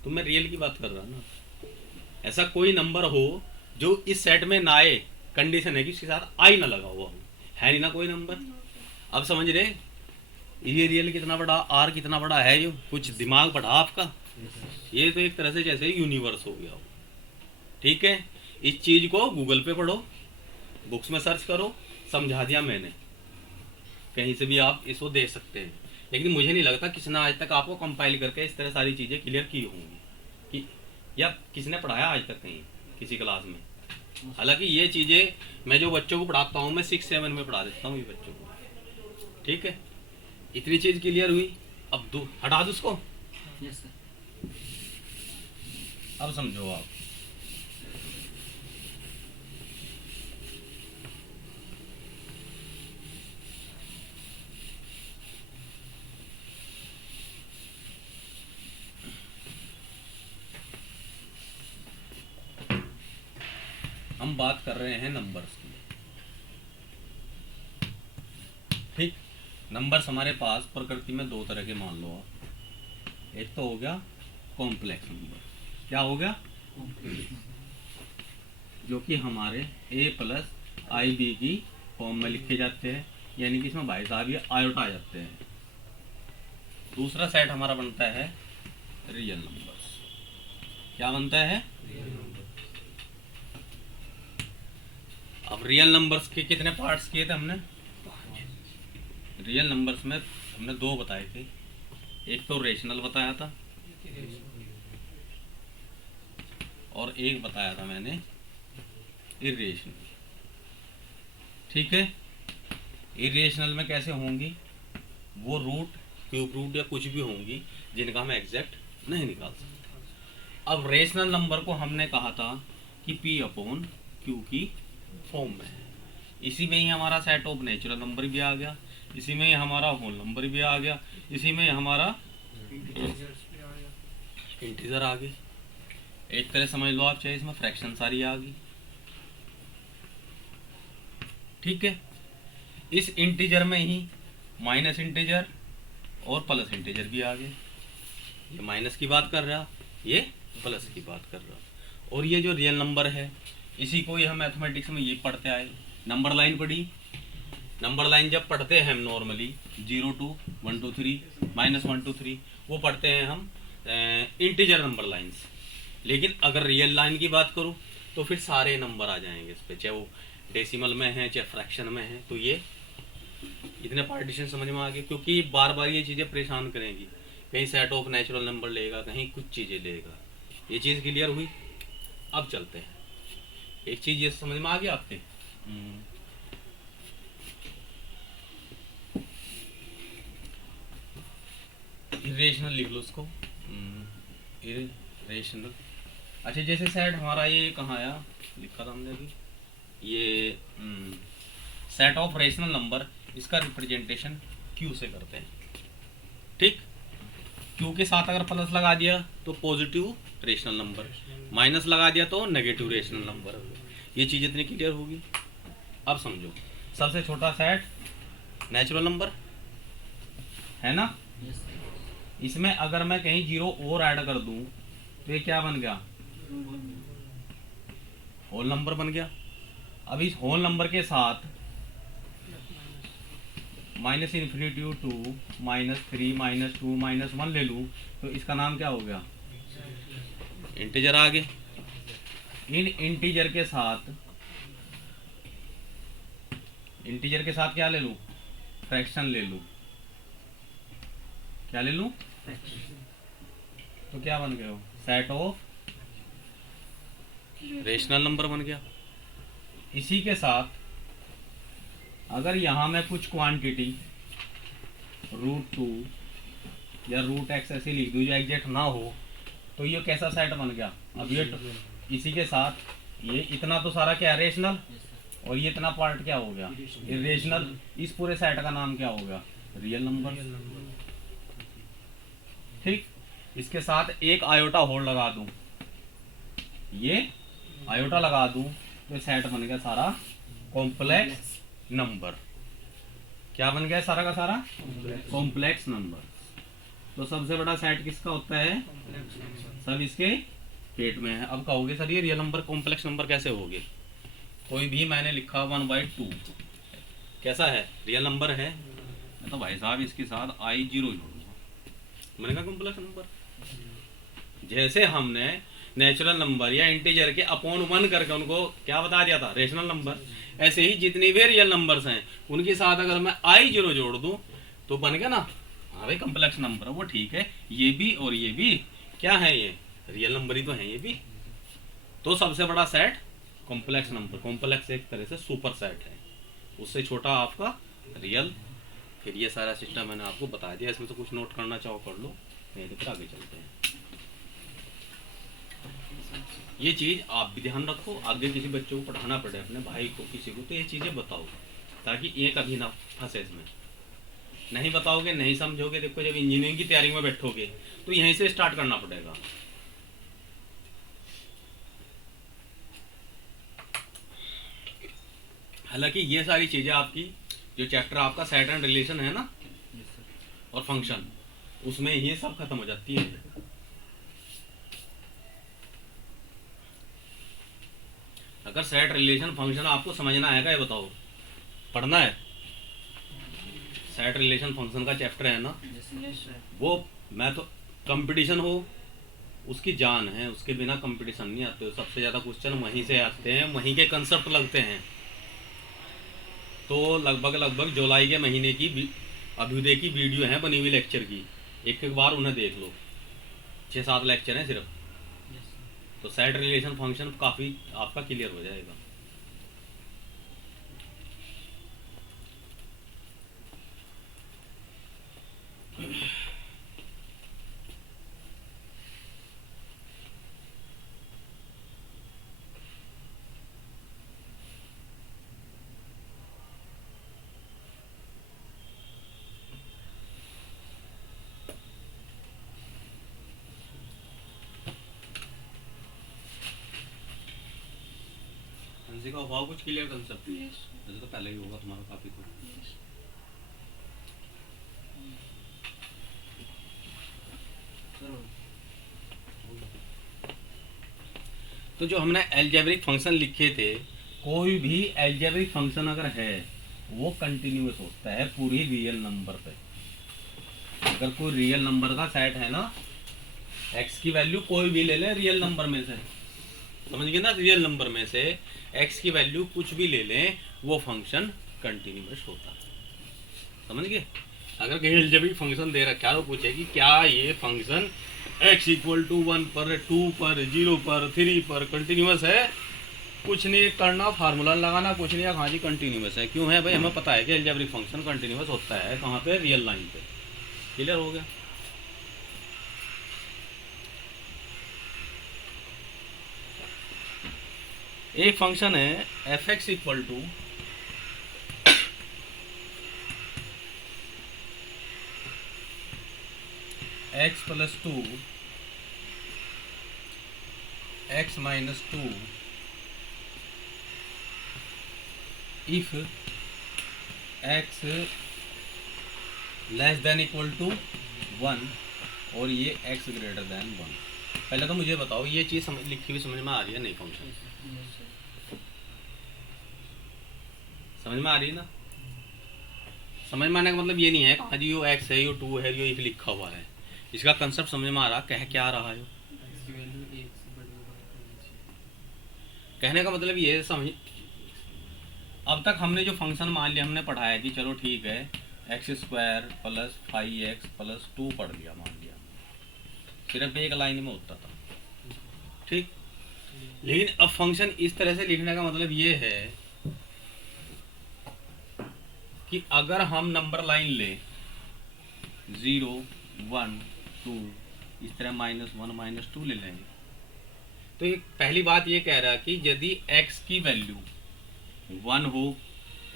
तो मैं रियल की बात कर रहा हूँ ना। ऐसा कोई नंबर हो जो इस सेट में ना आए, कंडीशन है कि इसके साथ आई ना लगा हुआ हो, है नहीं ना कोई नंबर। अब समझ रहे, ये रियल कितना बड़ा, आर कितना बड़ा है, ये कुछ दिमाग बढ़ा आपका। ये तो एक तरह से जैसे यूनिवर्स हो गया हो। ठीक है, इस चीज को गूगल पे पढ़ो, बुक्स में सर्च करो, समझा दिया मैंने, कहीं से भी आप इसको देख सकते हैं। लेकिन मुझे नहीं लगता किसने आज तक आपको कंपाइल करके इस तरह सारी चीजें क्लियर की होंगी, कि या किसने पढ़ाया आज तक कहीं किसी क्लास में। हालांकि ये चीजें मैं जो बच्चों को पढ़ाता हूँ, मैं 6-7 में पढ़ा देता हूँ ये बच्चों को। ठीक है, इतनी चीज क्लियर हुई। अब दो हटा दो उसको। Yes sir. अब समझो आप, हम बात कर रहे हैं नंबर्स की। ठीक, नंबर्स हमारे पास प्रकृति में 2 तरह के मान लो आप। एक तो हो गया कॉम्प्लेक्स नंबर। क्या हो गया? जो कि हमारे a+ib की फॉर्म में लिखे जाते हैं, यानी कि इसमें भाई साहब ये आयोटा आ जाते हैं। दूसरा सेट हमारा बनता है रियल नंबर्स। क्या बनता है? अब रियल नंबर्स के कितने पार्ट्स किए थे हमने? रियल नंबर्स में हमने 2 बताए थे। एक तो रेशनल बताया था और एक बताया था मैंने इरेशनल। ठीक है, इरेशनल में कैसे होंगी? वो रूट, क्यूब रूट या कुछ भी होंगी जिनका हम एग्जैक्ट नहीं निकाल सकते। अब रेशनल नंबर को हमने कहा था कि P/Q की फॉर्म में है। इसी में ही हमारा सेट ऑफ नेचुरल नंबर भी आ गया, इसी में ही हमारा होल नंबर भी आ गया, इसी में ही हमारा इंटीजर आ गए। एक तरह समझ लो आप, चाहे इसमें फ्रैक्शन सारी आ गई। ठीक है, इस इंटीजर में ही माइनस इंटीजर और प्लस इंटीजर भी आ गए। ये माइनस की बात कर रहा, ये प्लस की बात कर रहा। और ये जो रियल नंबर है, इसी को ही हम मैथमेटिक्स में ये पढ़ते आए। नंबर लाइन पढ़ी, नंबर लाइन जब पढ़ते हैं हम नॉर्मली 0 to 1 to 3 -1 to 3, वो पढ़ते हैं हम इंटीजर नंबर लाइंस। लेकिन अगर रियल लाइन की बात करूँ तो फिर सारे नंबर आ जाएंगे इस पे, चाहे वो डेसिमल में है चाहे फ्रैक्शन में है। तो ये इतने पार्टीशन समझ में आ गए, क्योंकि बार बार ये चीज़ें परेशान करेंगी। कहीं सेट ऑफ नेचुरल नंबर लेगा, कहीं कुछ चीज़ें लेगा। ये चीज़ क्लियर हुई। अब चलते हैं, एक चीज़ ये समझ में आ गया आपके? इरेशनल लिख लो उसको, इरेशनल। अच्छा, जैसे सेट हमारा ये कहाँ आया, लिखा था हमने अभी, ये सेट ऑफ रेशनल नंबर, इसका रिप्रेजेंटेशन क्यू से करते हैं। ठीक, क्यू के साथ अगर प्लस लगा दिया तो पॉजिटिव रेशनल नंबर, माइनस लगा दिया तो नेगेटिव रेशनल नंबर। ये चीज़ इतनी क्लियर होगी। अब समझो, सबसे छोटा सेट नेचुरल नंबर है ना। इसमें अगर मैं कहीं 0 और ऐड कर दूं तो ये क्या बन गया? होल नंबर बन गया। अब इस होल नंबर के साथ -∞ to -3 -2 -1 ले लूं तो इसका नाम क्या हो गया? इंटीजर आ गए। इन इंटीजर के साथ क्या ले लूं? फ्रैक्शन ले लूं। क्या ले लूं? तो क्या बन गए हो? सेट ऑफ रेशनल नंबर बन गया। इसी के साथ अगर यहाँ मैं कुछ क्वांटिटी √2 या √x ऐसे लिख दूँ जो एग्जैक्ट ना हो, तो ये कैसा सेट बन गया। अब ये इसी के साथ ये इतना तो सारा क्या है, रेशनल, और ये इतना पार्ट क्या हो गया, इरेशनल। इस पूरे सेट का नाम क्या हो गया, रियल नंबर। ठीक, इसके साथ एक आयोटा होल्ड लगा दूं, ये आयोटा लगा दूं, तो सेट बन गया सारा कॉम्प्लेक्स नंबर। क्या बन गया सारा का सारा, कॉम्प्लेक्स नंबर। तो सबसे बड़ा सेट किसका होता है, सब इसके पेट में है। अब कहोगे सर ये रियल नंबर कॉम्प्लेक्स नंबर कैसे होगे। कोई भी मैंने लिखा 1/2 कैसा है, रियल नंबर है, मैं तो भाई साहब इसके साथ I0 जोड़ूंगा, मैंने कहा कॉम्प्लेक्स नंबर। जैसे हमने नेचुरल नंबर या इंटीजर के अपॉन 1 करके उनको क्या बता दिया था, रेशनल नंबर, ऐसे ही जितनी भी रियल नंबर्स हैं उनके साथ अगर मैं I0 जोड़ दूं तो बन गया ना, हाँ भाई कॉम्प्लेक्स नंबर है वो। ठीक है, ये भी और ये भी क्या है, ये रियल नंबर ही तो है ये भी। तो सबसे बड़ा सेट कॉम्प्लेक्स नंबर। कॉम्प्लेक्स एक तरह से सुपर सेट है, उससे छोटा आपका रियल। फिर ये सारा सिस्टम मैंने आपको बता दिया, इसमें तो कुछ नोट करना चाहो कर लो, नहीं तो फिर आगे चलते हैं। ये चीज़ आप भी ध्यान रखो, आगे किसी बच्चे को पढ़ाना पड़े, अपने भाई को, किसी को, तो ये चीज़ें बताओ ताकि ये कभी ना फंसे इसमें। नहीं बताओगे, नहीं समझोगे, देखो जब इंजीनियरिंग की तैयारी में बैठोगे तो यहीं से स्टार्ट करना पड़ेगा। हालांकि ये सारी चीजें आपकी जो चैप्टर आपका सेट एंड रिलेशन है ना और फंक्शन, उसमें ये सब खत्म हो जाती है। अगर सेट रिलेशन फंक्शन आपको समझना है, ये बताओ, पढ़ना है, सेट रिलेशन फंक्शन का चैप्टर है ना, वो मैं तो कंपटीशन हो उसकी जान है, उसके बिना कंपटीशन नहीं आते। सबसे ज़्यादा क्वेश्चन वहीं से आते हैं, वहीं के कंसेप्ट लगते हैं। तो लगभग जुलाई के महीने की अभ्युदय की वीडियो है बनी हुई लेक्चर की, एक बार उन्हें देख लो, 6-7 लेक्चर हैं सिर्फ। तो सेट रिलेशन फंक्शन काफ़ी आपका क्लियर हो जाएगा। का हुआ कुछ क्लियर कंसेप्ट, वैसे तो पहले ही होगा तुम्हारा काफी को। तो जो हमने एल्जेब्रिक फंक्शन लिखे थे, कोई भी एल्जेब्रिक फंक्शन अगर है वो कंटिन्यूअस होता है पूरी रियल नंबर पे। अगर कोई रियल नंबर का सेट है ना, x की वैल्यू कोई भी ले ले रियल नंबर में से, समझ गए ना, रियल नंबर में से x की वैल्यू कुछ भी ले लें, वो फंक्शन कंटिन्यूअस होता है, समझ गए। अगर कहीं एल्जेब्रिक फंक्शन दे रखा है तो पूछे कि क्या ये फंक्शन x = 1 पर, 2 पर, 0 पर, 3 पर कंटिन्यूअस है, कुछ नहीं करना, फार्मूला लगाना, कुछ नहीं, हाँ जी कंटिन्यूअस है। क्यों है भाई, हमें पता है कि एल्जेब्रिक फंक्शन कंटिन्यूअस होता है कहाँ पे, रियल लाइन पे। क्लियर हो गया। एक फंक्शन है f(x) = x + 2 x - 2 if x < 1 और ये x < 1। पहले तो मुझे बताओ ये चीज़ लिखी हुई समझ में आ रही है नहीं, फंक्शन समझ में आ रही है ना। समझ में आने का मतलब ये नहीं है हाँ जी यो x है, यो 2 है, यो if लिखा हुआ है, इसका कंसेप्ट समझ में आ रहा, कह क्या रहा है। कहने का मतलब ये समझ, अब तक हमने जो फंक्शन मान लिया, हमने पढ़ाया कि चलो ठीक है x² + 5x + 2 पढ़ लिया, मान लिया, सिर्फ एक लाइन में होता था, ठीक। लेकिन अब फंक्शन इस तरह से लिखने का मतलब ये है कि अगर हम नंबर लाइन ले 0 1 2 इस तरह -1 -2 ले लेंगे, तो ये पहली बात ये कह रहा है कि यदि x की वैल्यू 1 हो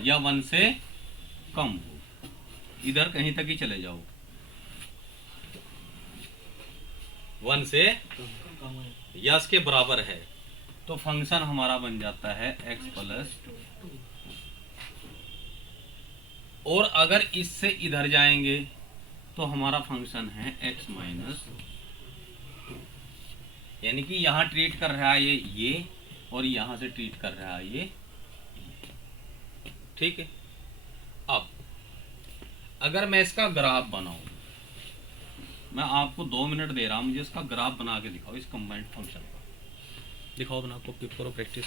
या 1 से कम हो, इधर कहीं तक ही चले जाओ, 1 से या इसके बराबर है, तो फंक्शन हमारा बन जाता है x प्लस, और अगर इससे इधर जाएंगे तो हमारा फंक्शन है x माइनस, यानी कि यहाँ ट्रीट कर रहा है ये और यहाँ से ट्रीट कर रहा है ये। ठीक है, अब अगर मैं इसका ग्राफ बनाऊं, मैं आपको 2 मिनट दे रहा हूं, मुझे इसका ग्राफ बना के दिखाओ, इस कंबाइंड फंक्शन का दिखाओ, बना को क्लिक करो, प्रैक्टिस।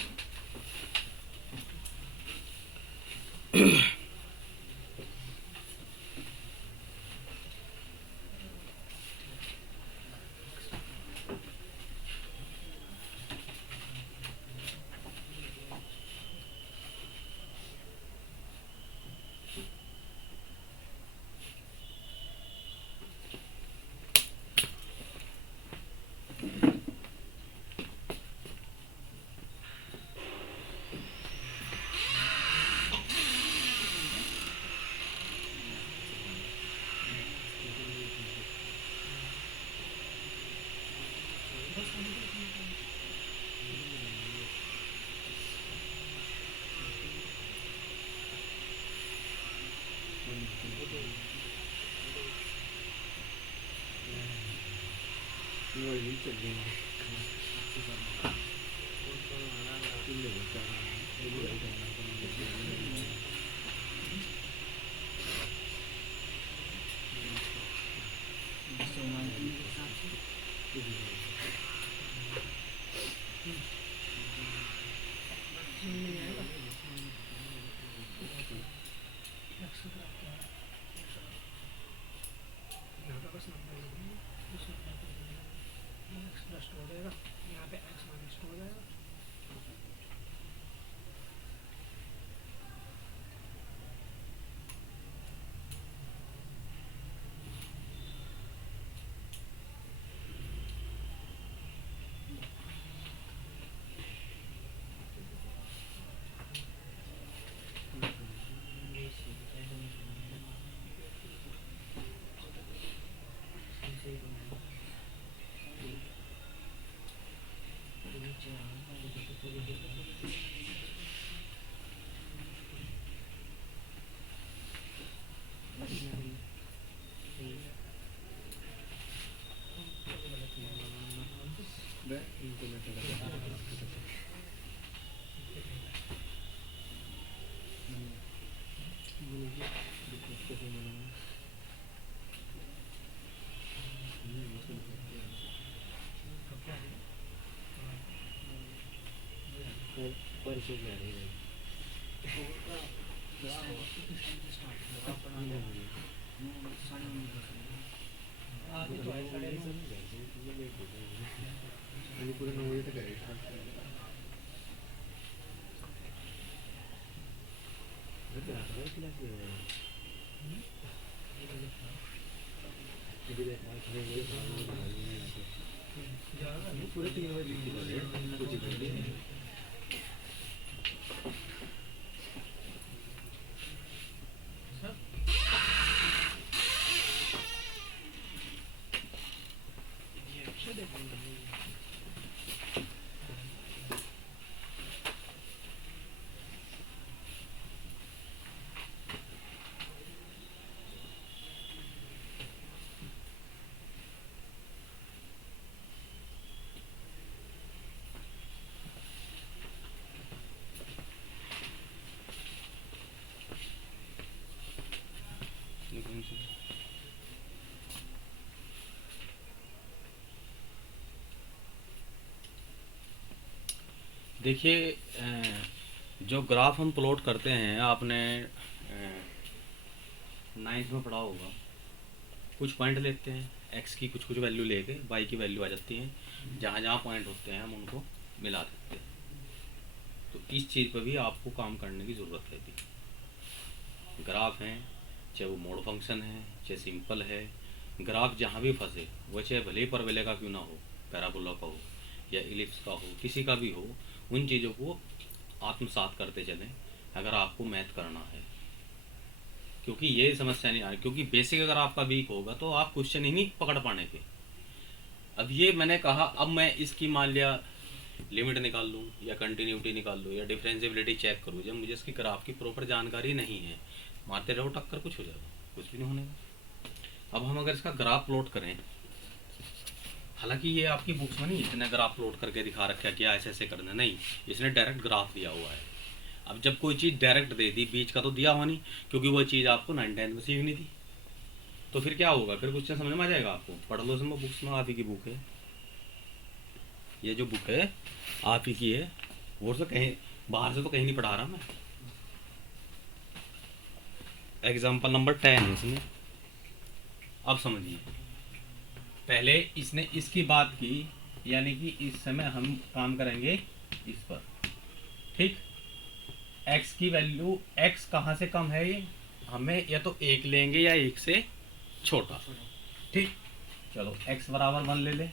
देखिए, जो ग्राफ हम प्लॉट करते हैं, आपने 9th में पढ़ा होगा, कुछ पॉइंट लेते हैं, एक्स की कुछ कुछ वैल्यू लेके वाई की वैल्यू आ जाती है, जहाँ जहाँ पॉइंट होते हैं हम उनको मिला सकते हैं। तो इस चीज़ पर भी आपको काम करने की ज़रूरत है भी। ग्राफ हैं, चाहे वो मोड फंक्शन है, चाहे सिंपल है, ग्राफ जहाँ भी फंसे, वो चाहे भले ही परवलय का क्यों ना हो, पैराबोला का हो या इलिप्स का हो, किसी का भी हो, उन चीज़ों को आत्मसात करते चलें अगर आपको मैथ करना है। क्योंकि ये समस्या नहीं आ रही, क्योंकि बेसिक अगर आपका वीक होगा तो आप क्वेश्चन ही नहीं पकड़ पाने के। अब ये मैंने कहा, अब मैं इसकी मान लिया लिमिट निकाल लूँ या कंटिन्यूटी निकाल लूँ या डिफरेंशिएबिलिटी चेक करूँ, जब मुझे इसकी ग्राफ की प्रॉपर जानकारी नहीं है, मारते रहो टक्कर, कुछ हो जाएगा, कुछ भी नहीं होने का। अब हम अगर इसका ग्राफ प्लॉट करें, हालांकि ये आपकी बुक्स में नहीं इसने ग्राफ प्लॉट करके दिखा रखा है कि ऐसे ऐसे करना, नहीं, इसने डायरेक्ट ग्राफ दिया हुआ है। अब जब कोई चीज़ डायरेक्ट दे दी, बीच का तो दिया हुआ नहीं, क्योंकि वो चीज़ आपको 9th में सीखनी थी, तो फिर क्या होगा, फिर क्वेश्चन समझ में आ जाएगा आपको। पढ़ लो इसमें, बुक्स में आप ही की बुक है, ये जो बुक है आप ही की है, वो तो कहीं बाहर से तो कहीं नहीं पढ़ा रहा मैं। एग्जाम्पल नंबर 10 है इसमें। अब समझिए, पहले इसने इसकी बात की, यानी कि इस समय हम काम करेंगे इस पर, ठीक। x की वैल्यू, x कहाँ से कम है, ये हमें या तो 1 लेंगे या 1 से छोटा, ठीक। चलो x बराबर 1 ले ले,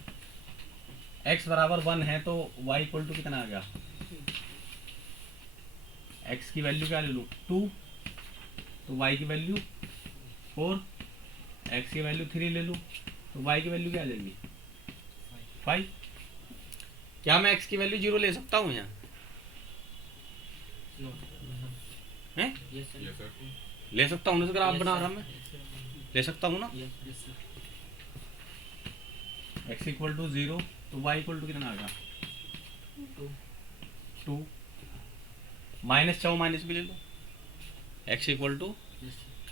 x बराबर 1 है तो y इक्वल टू कितना आ गया, x की वैल्यू क्या ले लूँ 2, तो y की वैल्यू 4, x की वैल्यू 3 ले लूँ तो y की वैल्यू क्या आ जाएगी 5। क्या मैं x की वैल्यू 0 ले सकता हूँ यहाँ, हैं? Yes, sir. ले सकता हूँ ना, अगर आप बना रहा मैं ले सकता हूँ ना। x इक्वल टू 0 तो y इक्वल टू कितना आ गया 2, माइनस चाहो माइनस भी ले लो। x इक्वल टू,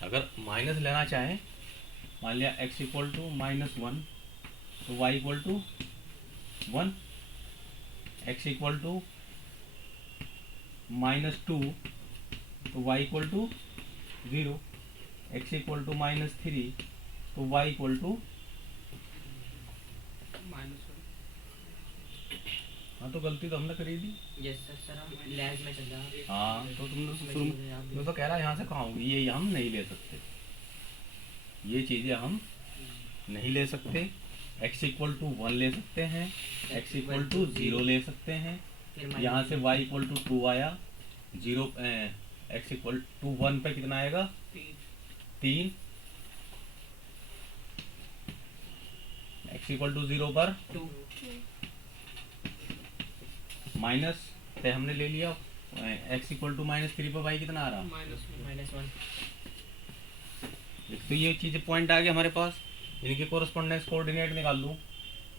अगर माइनस लेना चाहें, मान लिया x इक्वल टू -1 तो y equal to 1, x equal to -2 तो y equal to 0, x equal to -3 तो y इक्वल टू, हाँ तो गलती तो हमने करी थी। यस सर, हम लैब में चल रहा है। हाँ तो तुमने तो शुरू में तो कह रहा यहाँ से कहाँ होगी, ये हम नहीं ले सकते, ये चीज़ें हम नहीं ले सकते। x इक्वल टू 1 ले सकते हैं, x इक्वल टू 0 ले सकते हैं, यहाँ से y इक्वल टू 2 आया, 0 x इक्वल टू 1 पे कितना आएगा 3, x इक्वल टू 0 पर 2 2 माइनस पे हमने ले लिया, x इक्वल टू -3 पर y कितना आ रहा, -1 तो ये चीज़ें पॉइंट आ गए हमारे पास, इनके कोरस्पोंडेंस कोऑर्डिनेट निकाल लूँ,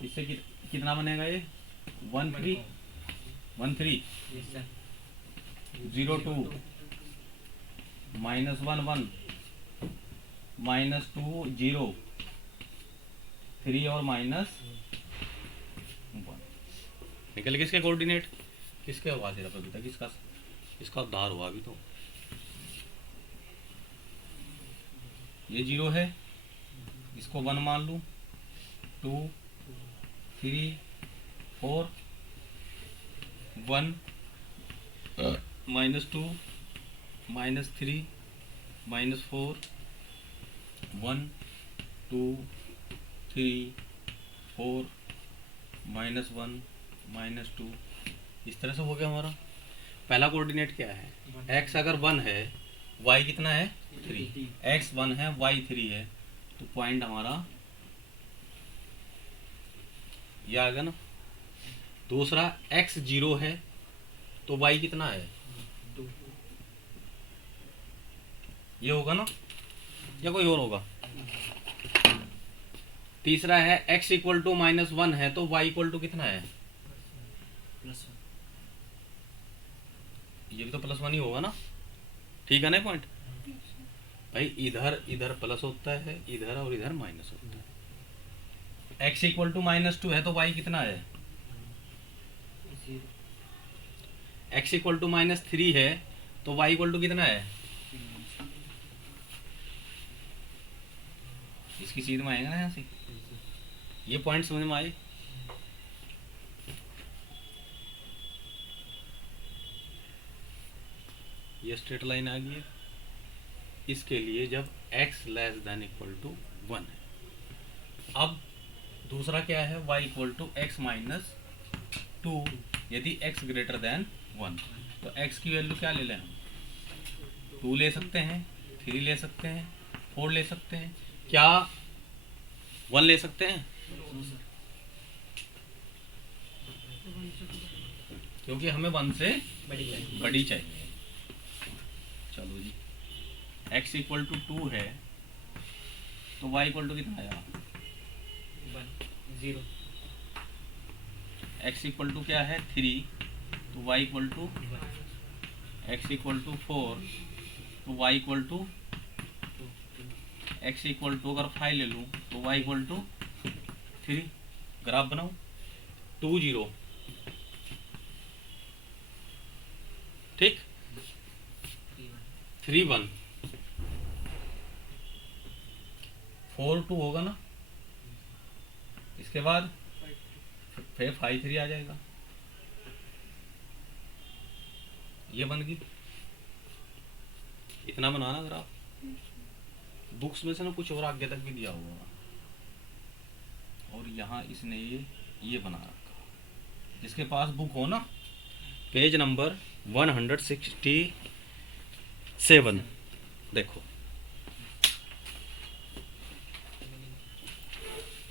इससे कितना बनेगा ये 1 3 1 3 यस सर 0 2 -1 1 -2 0 3 और -1 निकल किसके कोऑर्डिनेट, किसके हुआ तेरा पपीता, किसका, इसका उद्धार हुआ अभी तो। ये 0 है, इसको 1 मान लूँ, 2 3 4 1 -2 -3 -4 1 2 3 4 -1 -2, इस तरह से हो गया हमारा। पहला कोऑर्डिनेट क्या है, x अगर 1 है, y कितना है 3, x 1 है y 3 है, तो पॉइंट हमारा ये आ गया ना। दूसरा x 0 है तो y कितना है, ये होगा ना या कोई और होगा। तीसरा है x इक्वल टू -1 है तो y इक्वल टू कितना है, ये भी तो +1 ही होगा ना, ठीक है ना पॉइंट भाई। इधर इधर प्लस होता है, इधर और इधर माइनस होता है। x इक्वल टू -2 है तो y कितना है, x इक्वल टू -3 है तो y इक्वल टू कितना है, इसकी सीध में आएगा ना यहाँ से, ये पॉइंट समझ में आए। ये स्ट्रेट लाइन आ गई है। इसके लिए जब x less than equal to 1 है। अब दूसरा क्या है, y equal to x minus 2 यदि x ग्रेटर देन 1। तो x की वैल्यू क्या ले लें हम, 2 ले सकते हैं, 3 ले सकते हैं, 4 ले सकते हैं, क्या 1 ले सकते हैं? क्योंकि हमें 1 से बड़ी चाहिए। चलो जी, x इक्वल टू 2 है तो y इक्वल टू कितना आया? 0 x इक्वल टू क्या है 3, तो y equal to x equal to 4, तो y equal to x equal to अगर 5 ले लूँ तो y इक्वल टू 3। ग्राफ बनाओ 2 0, ठीक, 3 1, 4 2 होगा ना, इसके बाद फिर 5 3 आ जाएगा। ये बन गई, इतना बनाना ग्राफ। बुक्स में से ना कुछ और आगे तक भी दिया हुआ और यहाँ इसने ये बना रखा। जिसके पास बुक हो ना, पेज नंबर 167 देखो,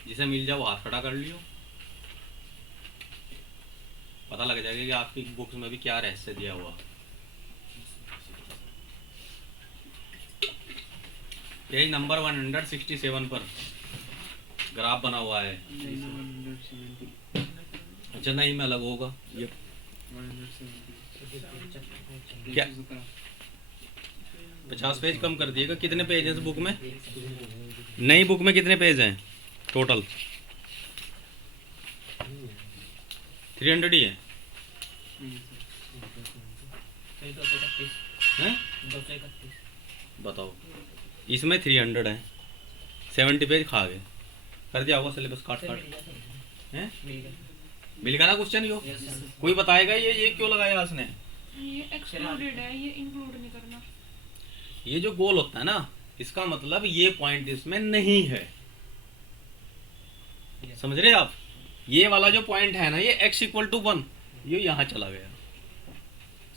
जिसे मिल जाओ हाथ खड़ा कर लियो, पता लग जाएगा कि आपकी बुक्स में भी क्या रहस्य दिया हुआ। पेज नंबर 167 पर ग्राफ बना हुआ है। अच्छा नहीं में अलग होगा ये क्या, 50 पेज कम कर दिएगा। कितने पेज हैं इस बुक में? नई बुक में कितने पेज हैं टोटल? 300 ही है। 231 बताओ, इसमें 300 है, 70 पेज खा गए। कर दिया होगा सिलेबस काट काट, हैं? मिल गया ना क्वेश्चन यो? कोई बताएगा ये क्यों लगाया उसने? ये एक्सक्लूडेड है, ये इंक्लूड नहीं करना। ये जो गोल होता है ना, इसका मतलब ये पॉइंट इसमें नहीं है। समझ रहे आप? ये वाला जो पॉइंट है ना, ये x इक्वल टू 1, ये यहाँ चला गया।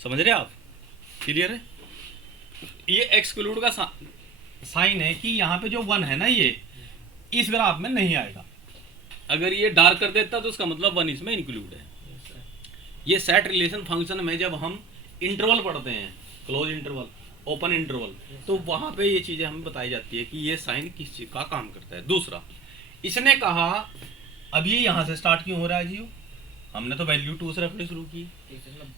समझ रहे आप? क्लियर है? ये एक्सक्लूड का साइन है कि यहाँ पे जो 1 है ना, ये इस ग्राफ में नहीं आएगा। अगर ये डार्क कर देता तो उसका मतलब 1 इसमें इंक्लूड है। ये सेट रिलेशन फंक्शन में जब हम इंटरवल पढ़ते हैं, क्लोज इंटरवल, ओपन इंटरवल, तो वहां पे ये चीजें हमें बताई जाती है कि ये साइन किस चीज का काम करता है। दूसरा, इसने कहा अब ये यहाँ से स्टार्ट क्यों हो रहा है जी? हमने तो वैल्यू 2 से रखनी शुरू की,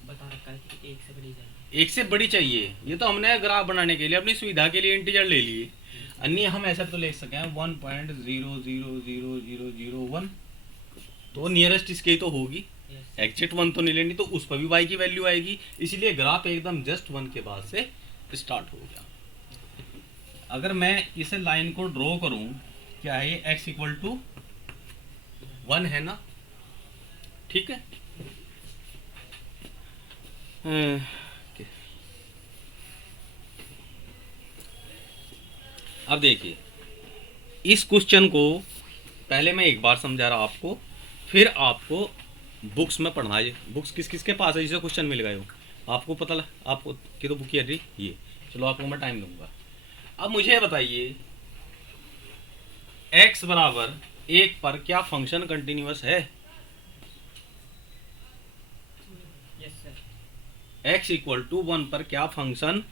बता रखा है कि 1 से बड़ी चाहिए। 1 से बड़ी चाहिए। ये तो हमने ग्राफ बनाने के लिए अपनी सुविधा के लिए इंटीजर ले लिए। अन्य हम ऐसा तो लिख सके 1.0000001, तो नियरेस्ट इसके ही तो होगी, एग्जैक्ट 1 तो नहीं लेनी, तो उस पर भी y की वैल्यू आएगी। इसलिए ग्राफ एकदम जस्ट 1 के बाद से स्टार्ट हो गया। अगर मैं इसे लाइन को ड्रॉ करूं, क्या है ये x इक्वल टू 1 है ना, ठीक है। अब देखिए, इस क्वेश्चन को पहले मैं एक बार समझा रहा आपको, फिर आपको बुक्स में पढ़ना है। बुक्स किस किस के पास है जिसे क्वेश्चन मिल गए हो? आपको पता आपको की तो बुक है ये, चलो आपको मैं टाइम दूंगा। अब मुझे बताइए, x बराबर 1 पर क्या फंक्शन कंटिन्यूअस है? Yes sir. x equal to 1 पर क्या फंक्शन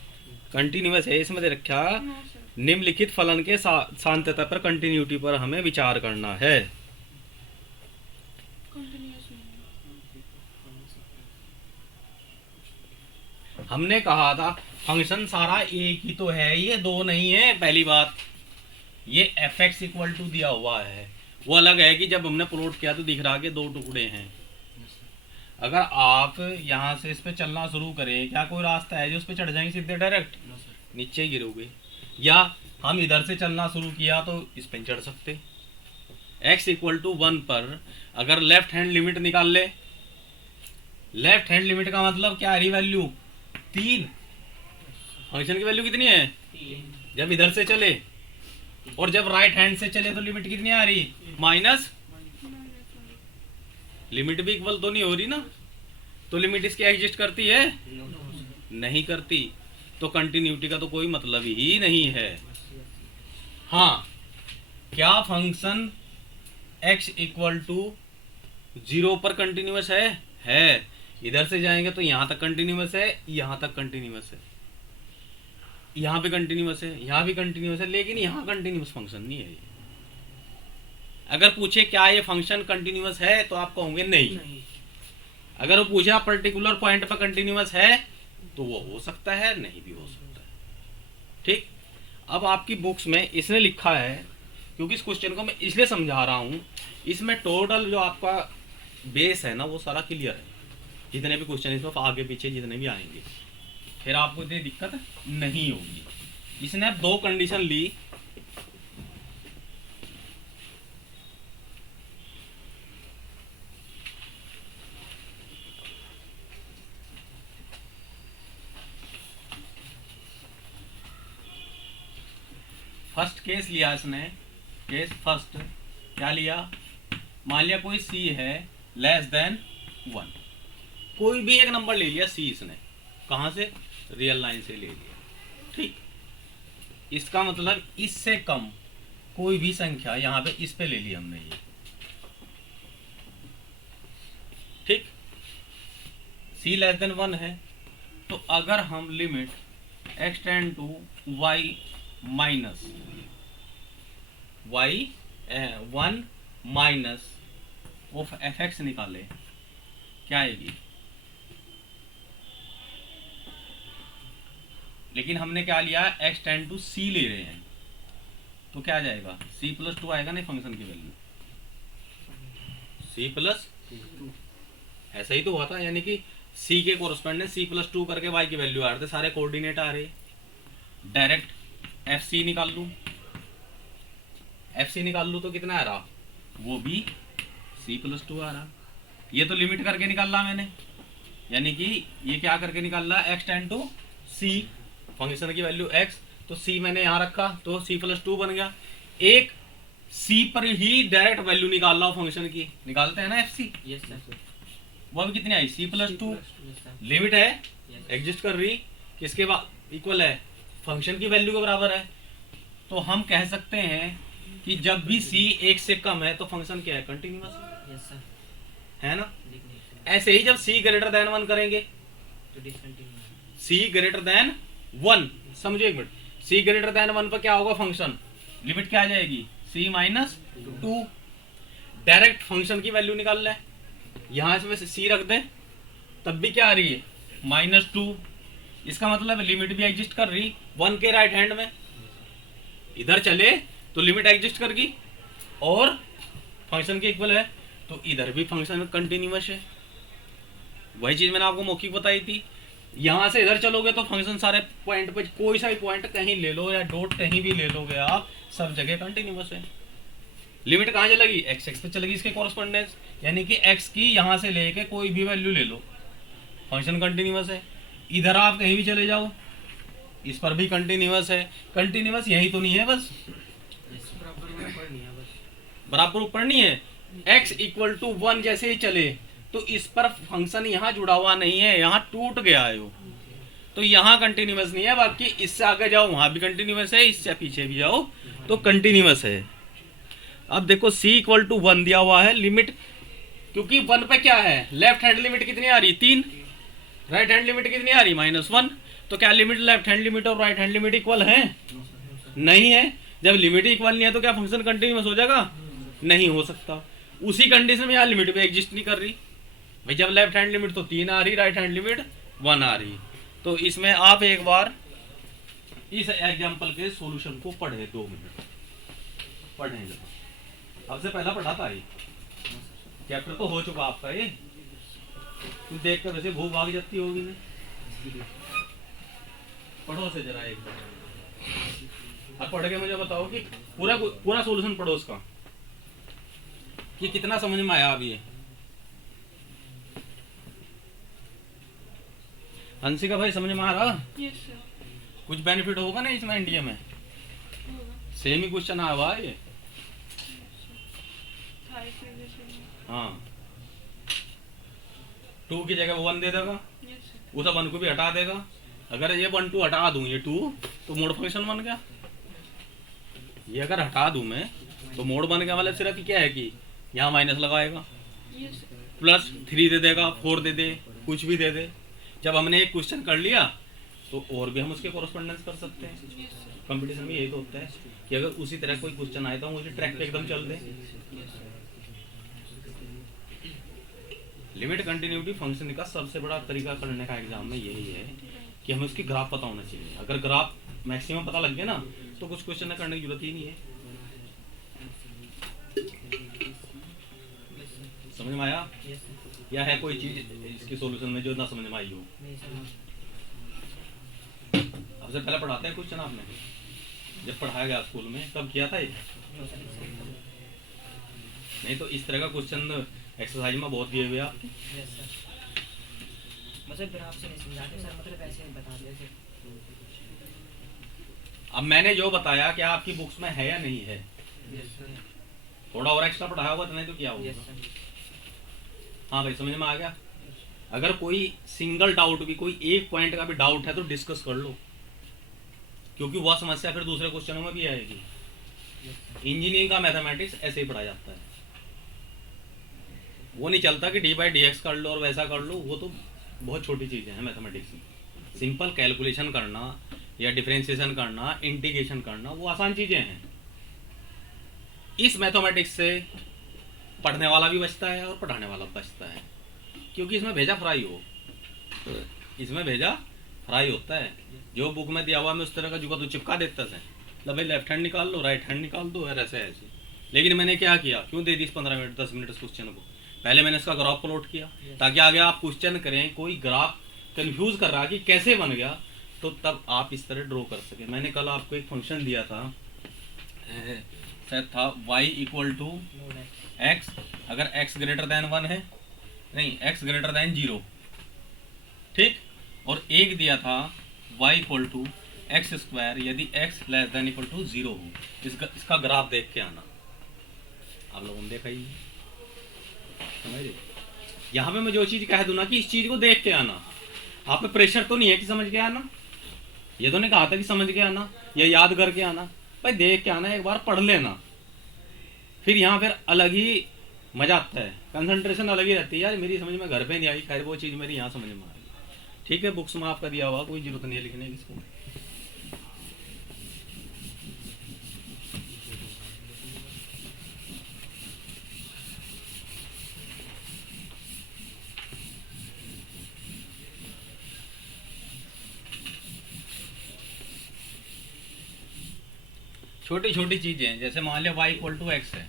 कंटिन्यूअस है? इसमें दे रखा नो सर, निम्नलिखित फलन के सांतता पर कंटिन्यूटी पर हमें विचार करना है। कंटिन्यूअस नहीं है। हमने कहा था फंक्शन सारा एक ही तो है, ये 2 नहीं है। पहली बात, ये fx इक्वल टू दिया हुआ है, वो अलग है कि जब हमने प्लॉट किया तो दिख रहा कि 2 टुकड़े हैं। अगर आप यहाँ से इस पे चलना शुरू करें, क्या कोई रास्ता है जो उस पे चढ़ जाएंगे सीधे डायरेक्ट? नीचे ही गिरोगे। या हम इधर से चलना शुरू किया तो इस पे चढ़ सकते। x इक्वल टू 1 पर अगर लेफ्ट हैंड लिमिट निकाल ले, लेफ्ट हैंड लिमिट का मतलब क्या है? वैल्यू 3, फंक्शन की वैल्यू कितनी है? 3 जब इधर से चले और जब राइट हैंड से चले तो लिमिट कितनी आ रही? माइनस। लिमिट भी इक्वल तो नहीं हो रही ना, तो लिमिट इसकी एग्जिस्ट करती है? नहीं करती, तो कंटिन्यूटी का तो कोई मतलब ही नहीं है। हाँ, क्या फंक्शन x इक्वल टू 0 पर कंटिन्यूअस है? है। इधर से जाएंगे तो यहां तक कंटिन्यूअस है, यहां तक कंटिन्यूअस है, यहाँ पे कंटिन्यूअस है, यहाँ भी कंटिन्यूअस है, लेकिन यहाँ कंटिन्यूअस फंक्शन नहीं है ये। अगर पूछे क्या ये फंक्शन कंटिन्यूअस है तो आप कहोगे नहीं। अगर वो पूछे आप पर्टिकुलर पॉइंट पर कंटिन्यूअस है तो वो हो सकता है, नहीं भी हो सकता है। ठीक, अब आपकी बुक्स में इसने लिखा है, क्योंकि इस क्वेश्चन को मैं इसलिए समझा रहा हूँ, इसमें टोटल जो आपका बेस है ना वो सारा क्लियर है। जितने भी क्वेश्चन इसमें आगे पीछे जितने भी आएंगे, फिर आपको इतनी दिक्कत नहीं होगी। इसने अब 2 कंडीशन ली। फर्स्ट केस लिया इसने, केस फर्स्ट क्या लिया? मान लिया कोई सी है लेस देन 1, कोई भी एक नंबर ले लिया सी इसने, कहां से? रियल लाइन से ले लिया। ठीक, इसका मतलब इससे कम कोई भी संख्या यहां पे इस पे ले ली हमने ये। ठीक, सी लेस देन 1 है, तो अगर हम limit x tend to y minus y 1 minus of fx निकाले, क्या आएगी? लेकिन हमने क्या लिया? x टेंड टू c ले रहे हैं, तो क्या आ जाएगा? c प्लस 2 आएगा नहीं फंक्शन की वैल्यू, c प्लस 2 ऐसा ही तो हुआ था, यानी कि c के कोरस्पोंडेंट c प्लस 2 करके y की वैल्यू आ रहे थे, सारे कोऑर्डिनेट आ रहे। डायरेक्ट fc निकाल लूं, fc निकाल लूं तो कितना आ रहा? वो भी c प्लस 2 आ रहा। ये तो लिमिट करके निकाल रहा मैंने, यानी कि ये क्या करके निकाल रहा? x tend to c, function की वैल्यू x, तो c मैंने यहां रखा तो c प्लस 2 बन गया। एक c पर ही डायरेक्ट वैल्यू निकाल रहा हूं फंक्शन की, निकालते हैं ना fc, यस सर, वो भी कितनी आई? c plus 2। Yes sir, limit है यस एग्जिस्ट कर रही, किसके बाद इक्वल है? फंक्शन की वैल्यू के बराबर है। तो हम कह सकते हैं कि जब भी c 1 से कम है तो फंक्शन क्या है? कंटिन्यूअस यस सर, है ना। लिखने ऐसे ही जब c ग्रेटर देन 1 करेंगे, तो डिसकंटिन्यू, c ग्रेटर देन 1, समझो एक मिनट, c ग्रेटर देन 1 पर क्या होगा फंक्शन? लिमिट क्या आ जाएगी? c minus 2। डायरेक्ट फंक्शन की वैल्यू निकाल ले, यहां इसमें c रख दे, तब भी क्या आ रही है? -2। इसका मतलब लिमिट भी एग्जिस्ट कर रही 1 के राइट हैंड में, इधर चले तो लिमिट एग्जिस्ट कर गई और फंक्शन के इक्वल है, तो इधर भी फंक्शन कंटिन्यूअस है। वही चीज मैंने आपको मौखिक बताई थी, यहां से इधर चलोगे तो फंक्शन सारे पॉइंट पे, कोई सा भी पॉइंट कहीं ले लो या डॉट कहीं भी ले लोगे आप, सब जगह कंटिन्यूअस है। लिमिट कहां चलेगी? x पे चलेगी इसके कोरस्पोंडेंस, यानी कि x की यहां से लेके कोई भी वैल्यू ले लो, फंक्शन कंटिन्यूअस है। इधर आप कहीं भी चले जाओ, इस पर भी कंटिन्यूअस है। कंटिन्यूअस यही तो नहीं है बस, बराबर ऊपर नहीं है बस, बराबर ऊपर नहीं है। x इक्वल टू 1 जैसे ही चले तो इस पर फंक्शन यहाँ जुड़ा हुआ नहीं है, यहाँ टूट गया है वो, तो यहाँ कंटिन्यूअस नहीं है। बाकी इससे आगे जाओ वहां भी कंटिन्यूअस है, इससे पीछे भी जाओ तो कंटिन्यूअस है। अब देखो c इक्वल टू 1 दिया हुआ है, लिमिट क्योंकि 1 पे क्या है? लेफ्ट हैंड लिमिट कितनी आ रही? 3। राइट हैंड लिमिट कितनी आ रही? -1। तो क्या लिमिट लेफ्ट हैंड लिमिट और राइट हैंड लिमिट इक्वल है? नहीं है। जब लिमिट इक्वल नहीं है तो क्या फंक्शन कंटिन्यूअस हो जाएगा? नहीं हो सकता। उसी कंडीशन में यहाँ लिमिट भी एग्जिस्ट नहीं कर रही भाई, जब लेफ्ट हैंड लिमिट तो 3 आ रही, राइट हैंड लिमिट 1 आ रही। तो इसमें आप एक बार इस एग्जाम्पल के सॉल्यूशन को पढ़े, 2 मिनट पढ़ेंगे। आपसे पहला पढ़ा था ये चैप्टर, तो हो चुका आपका ये, तुम देख कर वैसे भूख भाग जाती होगी ना। पढ़ो से जरा एक बार, अब पढ़ के मुझे बताओ कि पूरा पूरा सॉल्यूशन पढ़ो उसका, कि कितना समझ में आया अब ये। अंशिका भाई समझ में आ रहा? Yes sir. कुछ बेनिफिट होगा ना इसमें इंडिया में? होगा। सेम ही क्वेश्चन आया हुआ है ये। थाई से जैसे। हाँ, 2 की जगह 1 दे देगा, यस सर। उस 1 को भी हटा देगा। अगर ये 1 2 हटा दूं ये 2, तो मोड फंक्शन बन गया। ये अगर हटा दूं मैं तो मोड बन गया। मतलब सिर्फ क्या है कि यहाँ माइनस लगाएगा, यस सर। प्लस 3 दे देगा, 4 दे दे, कुछ भी दे दे। जब हमने एक क्वेश्चन कर लिया तो और भी हम उसके कॉरेस्पॉन्डेंस कर सकते हैं। Yes sir. कंपटीशन में यही तो होता है कि अगर उसी तरह कोई क्वेश्चन आए तो हम उसी ट्रैक पे एकदम चल दें। Yes sir. Limit continuity function का सबसे बड़ा तरीका करने का एग्जाम में यही है कि हमें उसकी ग्राफ पता होना चाहिए। अगर ग्राफ मैक्सिमम पता लग गया ना तो कुछ क्वेश्चन करने की जरूरत ही नहीं है। समझ में आया? Yes sir. या है कोई चीज इसके सॉल्यूशन में जो ना समझ में आई हो? नहीं सर। सबसे पहले पढ़ाते हैं क्वेश्चन आपने जब पढ़ाया गया स्कूल में, कब किया था ये? नो सर, नहीं तो इस तरह का क्वेश्चन एक्सरसाइज में बहुत दिए हुए आपके। Yes sir. मतलब ग्राफ से नहीं समझाते सर, मतलब ऐसे ही बताते सर। अब मैंने जो बताया क्या आपकी बुक्स में है या नहीं है? Yes sir. थोड़ा और एक्स्ट्रा पढ़ाया होगा तो नहीं तो क्या यस होगा? सर। हाँ भाई, समझ में आ गया? अगर कोई सिंगल डाउट भी, कोई एक पॉइंट का भी डाउट है तो डिस्कस कर लो, क्योंकि वह समस्या फिर दूसरे क्वेश्चनों में भी आएगी। इंजीनियरिंग का मैथमेटिक्स ऐसे ही पढ़ा जाता है। वो नहीं चलता कि d/dx कर लो और वैसा कर लो, वो तो बहुत छोटी चीज़ें हैं मैथमेटिक्स में। सिंपल कैलकुलेशन करना या डिफरेंशिएशन करना, इंटीग्रेशन करना, वो आसान चीज़ें हैं। इस मैथमेटिक्स से पढ़ने वाला भी बचता है और पढ़ाने वाला भी बचता है, क्योंकि इसमें भेजा फ्राई हो, इसमें भेजा फ्राई होता है। जो बुक में दिया हुआ मैं उस तरह का जुगा तो चिपका देता है, मतलब भाई लेफ्ट हैंड निकाल लो, राइट हैंड निकाल दो, और ऐसे ऐसे। लेकिन मैंने क्या किया, क्यों दे दी 15 मिनट 10 मिनट इस क्वेश्चन को? पहले मैंने इसका ग्राफ प्लॉट किया ताकि आगे आप क्वेश्चन करें, कोई ग्राफ कंफ्यूज कर रहा कि कैसे बन गया, तो तब आप इस तरह ड्रॉ कर सके। मैंने कल आपको एक फंक्शन दिया था, शायद था y इक्वल टू x, अगर x ग्रेटर देन 1 है, नहीं x ग्रेटर देन 0, ठीक। और एक दिया था y equal to x square यदि x less than equal to 0 हो। इसका ग्राफ देख के आना। आप लोगों ने देखा ही, समझ रहे? यहाँ पे मैं जो चीज़ कह दूँ ना कि इस चीज़ को देख के आना, आप पे प्रेशर तो नहीं है कि समझ के आना, ये तो नहीं कहा था कि समझ के आना या याद करके आना, भाई देख के आना, एक बार पढ़ लेना, फिर यहाँ फिर अलग ही मजा आता है, कंसंट्रेशन अलग ही रहती है। यार मेरी समझ में घर पे नहीं आई, खैर वो चीज़ मेरी यहाँ समझ में आ गई। ठीक है, बुक्स में आपका दिया हुआ, कोई जरूरत नहीं है लिखने की इसको। छोटी छोटी चीज़ें, जैसे मान लिया y इक्वल टू एक्स है,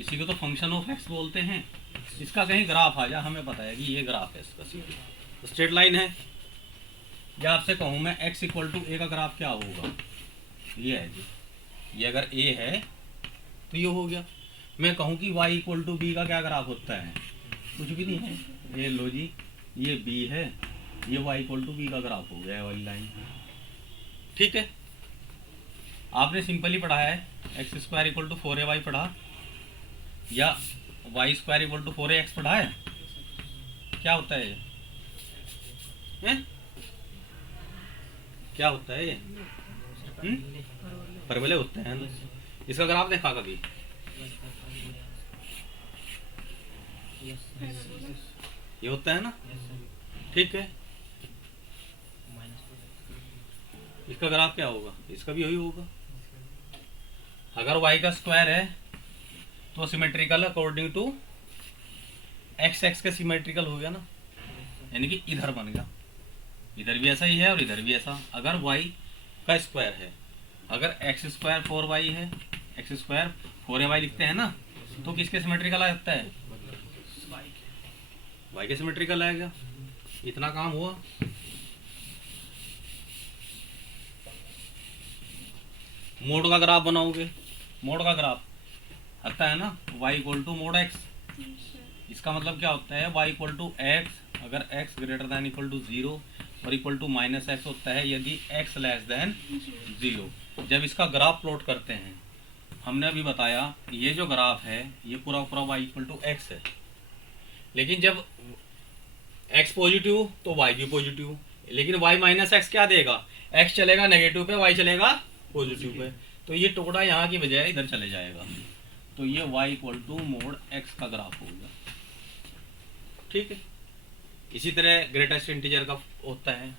इसी को तो फंक्शन ऑफ एक्स बोलते हैं। इसका कहीं ग्राफ आ जा, हमें पता है कि ये ग्राफ है इसका, सीधा स्ट्रेट लाइन है। या आपसे कहूँ मैं x इक्वल टू ए का ग्राफ क्या होगा, ये है जी, ये अगर a है तो ये हो गया। मैं कहूँ कि y इक्वल टू बी का क्या ग्राफ होता है, कुछ भी नहीं है। ये लो जी, ये b है, ये y इक्वल टू बी का ग्राफ हो गया, वाली लाइन, ठीक है। आपने सिंपली पढ़ा है x square equal to 4ay पढ़ा, या Y square equal to 4ax पढ़ा है। क्या होता है ये? हैं? क्या होता है ये? परवले होते हैं ना। इसका ग्राफ देखा कभी? ये होता है ना, ठीक है। इसका ग्राफ क्या होगा? इसका भी यही होगा। अगर y का स्क्वायर है तो symmetrical according to x, x का सिमेट्रिकल हो गया ना, यानी कि इधर बन गया, इधर भी ऐसा ही है और इधर भी ऐसा। अगर y का स्क्वायर है, अगर x स्क्वायर 4y है, x स्क्वायर 4ay लिखते हैं ना, तो किसके सिमेट्रिकल आ जाता है? y के सिमेट्रिकल आएगा। इतना काम हुआ। मोड का ग्राफ बनाओगे, मोड का ग्राफ आता है ना y equal to mod x। इसका मतलब क्या होता है? y इक्वल टू एक्स, अगर x greater than equal to 0, और इक्वल टू माइनस एक्स होता है यदि एक्स लेस देन 0। जब इसका ग्राफ प्लॉट करते हैं, हमने अभी बताया ये जो ग्राफ है ये पूरा पूरा y इक्वल टू एक्स है, लेकिन जब x पॉजिटिव तो y भी पॉजिटिव, लेकिन y माइनस एक्स क्या देगा, x चलेगा नेगेटिव पे, y चलेगा पॉजिटिव पे, तो ये टुकड़ा यहाँ की बजाय इधर चले जाएगा, तो ये y equal to mod x का ग्राफ होगा। ठीक है, इसी तरह ग्रेटेस्ट इंटीजर का होता है,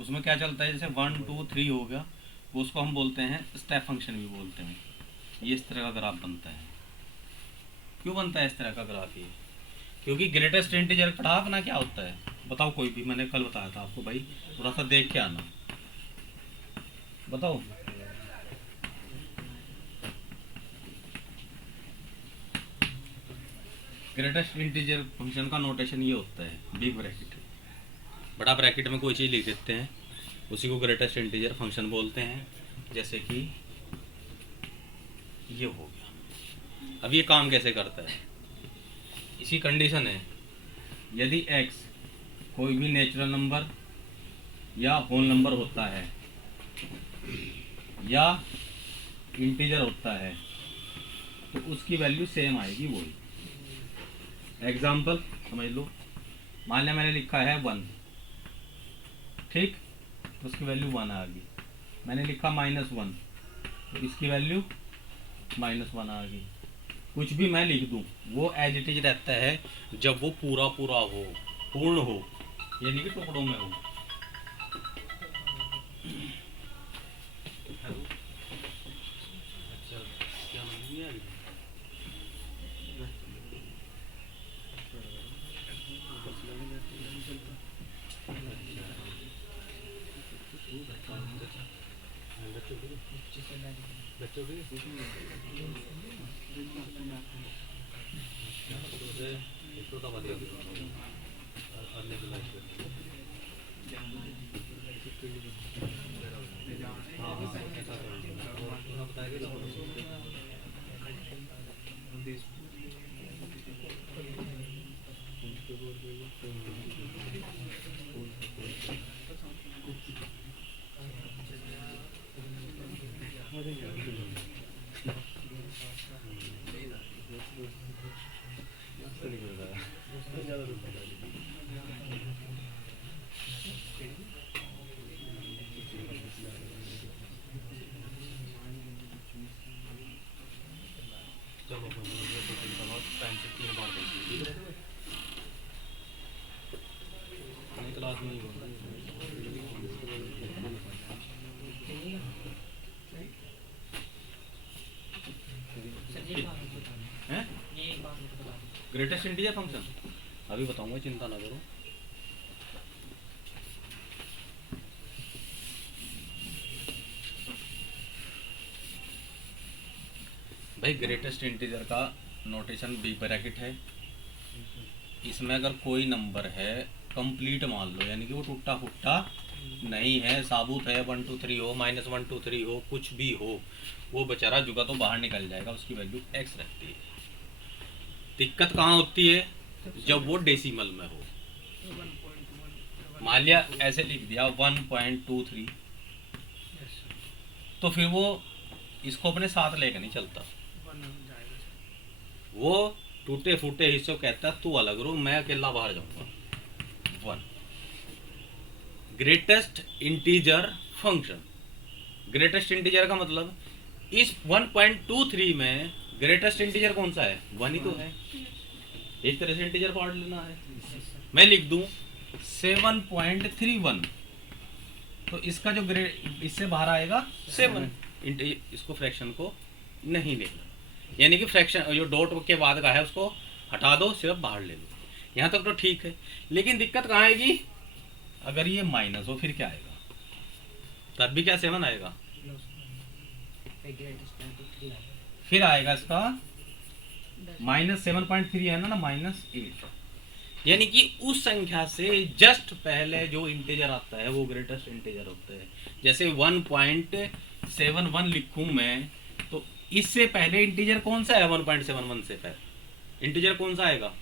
उसमें क्या चलता है, जैसे 1 2 3 हो गया, उसको हम बोलते हैं स्टेप फंक्शन भी बोलते हैं। ये इस तरह का ग्राफ बनता है। क्यों बनता है इस तरह का ग्राफ? ये क्योंकि ग्रेटेस्ट इंटीजर का ग्राफ ना क्या होता है, बताओ कोई भी, मैंने कल बताया था आपको भाई, थोड़ा सा देख के आना, बताओ। ग्रेटेस्ट इंटीजर फंक्शन का नोटेशन ये होता है, बिग ब्रैकेट, बड़ा ब्रैकेट में कोई चीज़ लिख देते हैं, उसी को ग्रेटेस्ट इंटीजर फंक्शन बोलते हैं। जैसे कि ये हो गया। अब ये काम कैसे करता है, इसी कंडीशन है, यदि x कोई भी नेचुरल नंबर या होल नंबर होता है या इंटीजर होता है तो उसकी वैल्यू सेम आएगी वही। एग्जाम्पल समझ लो, मान लिया मैंने लिखा है 1, ठीक, तो उसकी वैल्यू 1 आ गई। मैंने लिखा -1 तो इसकी वैल्यू -1 आ गई। कुछ भी मैं लिख दूं वो एज इट इज रहता है जब वो पूरा पूरा हो, पूर्ण हो, यानी कि टुकड़ों में हो। अच्छा, क्या नहीं आ रही? बच्चों की क्लास में ग्रेटेस्ट इंटीजर फंक्शन अभी बताऊंगा, चिंता ना करो। भाई ग्रेटेस्ट इंटीजर का नोटेशन बिग ब्रैकेट है। इसमें अगर कोई नंबर है कंप्लीट मान लो, यानी कि वो टूटा फुट्टा नहीं है, साबुत है, 1 2 3 हो, -1 2 3 हो, कुछ भी हो, वो बेचारा जुगा तो बाहर निकल जाएगा, उसकी वैल्यू x रहती है। दिक्कत कहाँ होती है, जब वो डेसिमल में हो। मान लिया ऐसे लिख दिया 1.23, तो फिर वो इसको अपने साथ लेकर नहीं चलता, वो टूटे फूटे हिस्सों कहता है तू अलग रो, मैं अकेला बाहर जाऊंगा। 1 greatest integer function, greatest integer का मतलब इस 1.23 में ग्रेटेस्ट इंटीजर कौन सा है, 1 ही तो है। एक तरह से इंटीजर पार्ट लेना है, मैं लिख दूं 7.31, तो इसका जो इससे बाहर आएगा 7, इसको फ्रैक्शन को नहीं लेना, यानी कि फ्रैक्शन जो डॉट के बाद का है उसको हटा दो, सिर्फ बाहर ले लो। यहाँ तक तो ठीक है, लेकिन दिक्कत कहाँ आएगी, अगर ये माइनस हो फिर क्या आएगा, तब भी क्या 7 आएगा, फिर आएगा इसका -7.3 है ना, -8, यानी कि उस संख्या से जस्ट पहले जो इंटीजर आता है वो ग्रेटेस्ट इंटीजर होता है। जैसे 1.71 लिखूं मैं, तो इससे पहले इंटीजर कौन सा है, 1.71 से पहले इंटीजर कौन सा आएगा।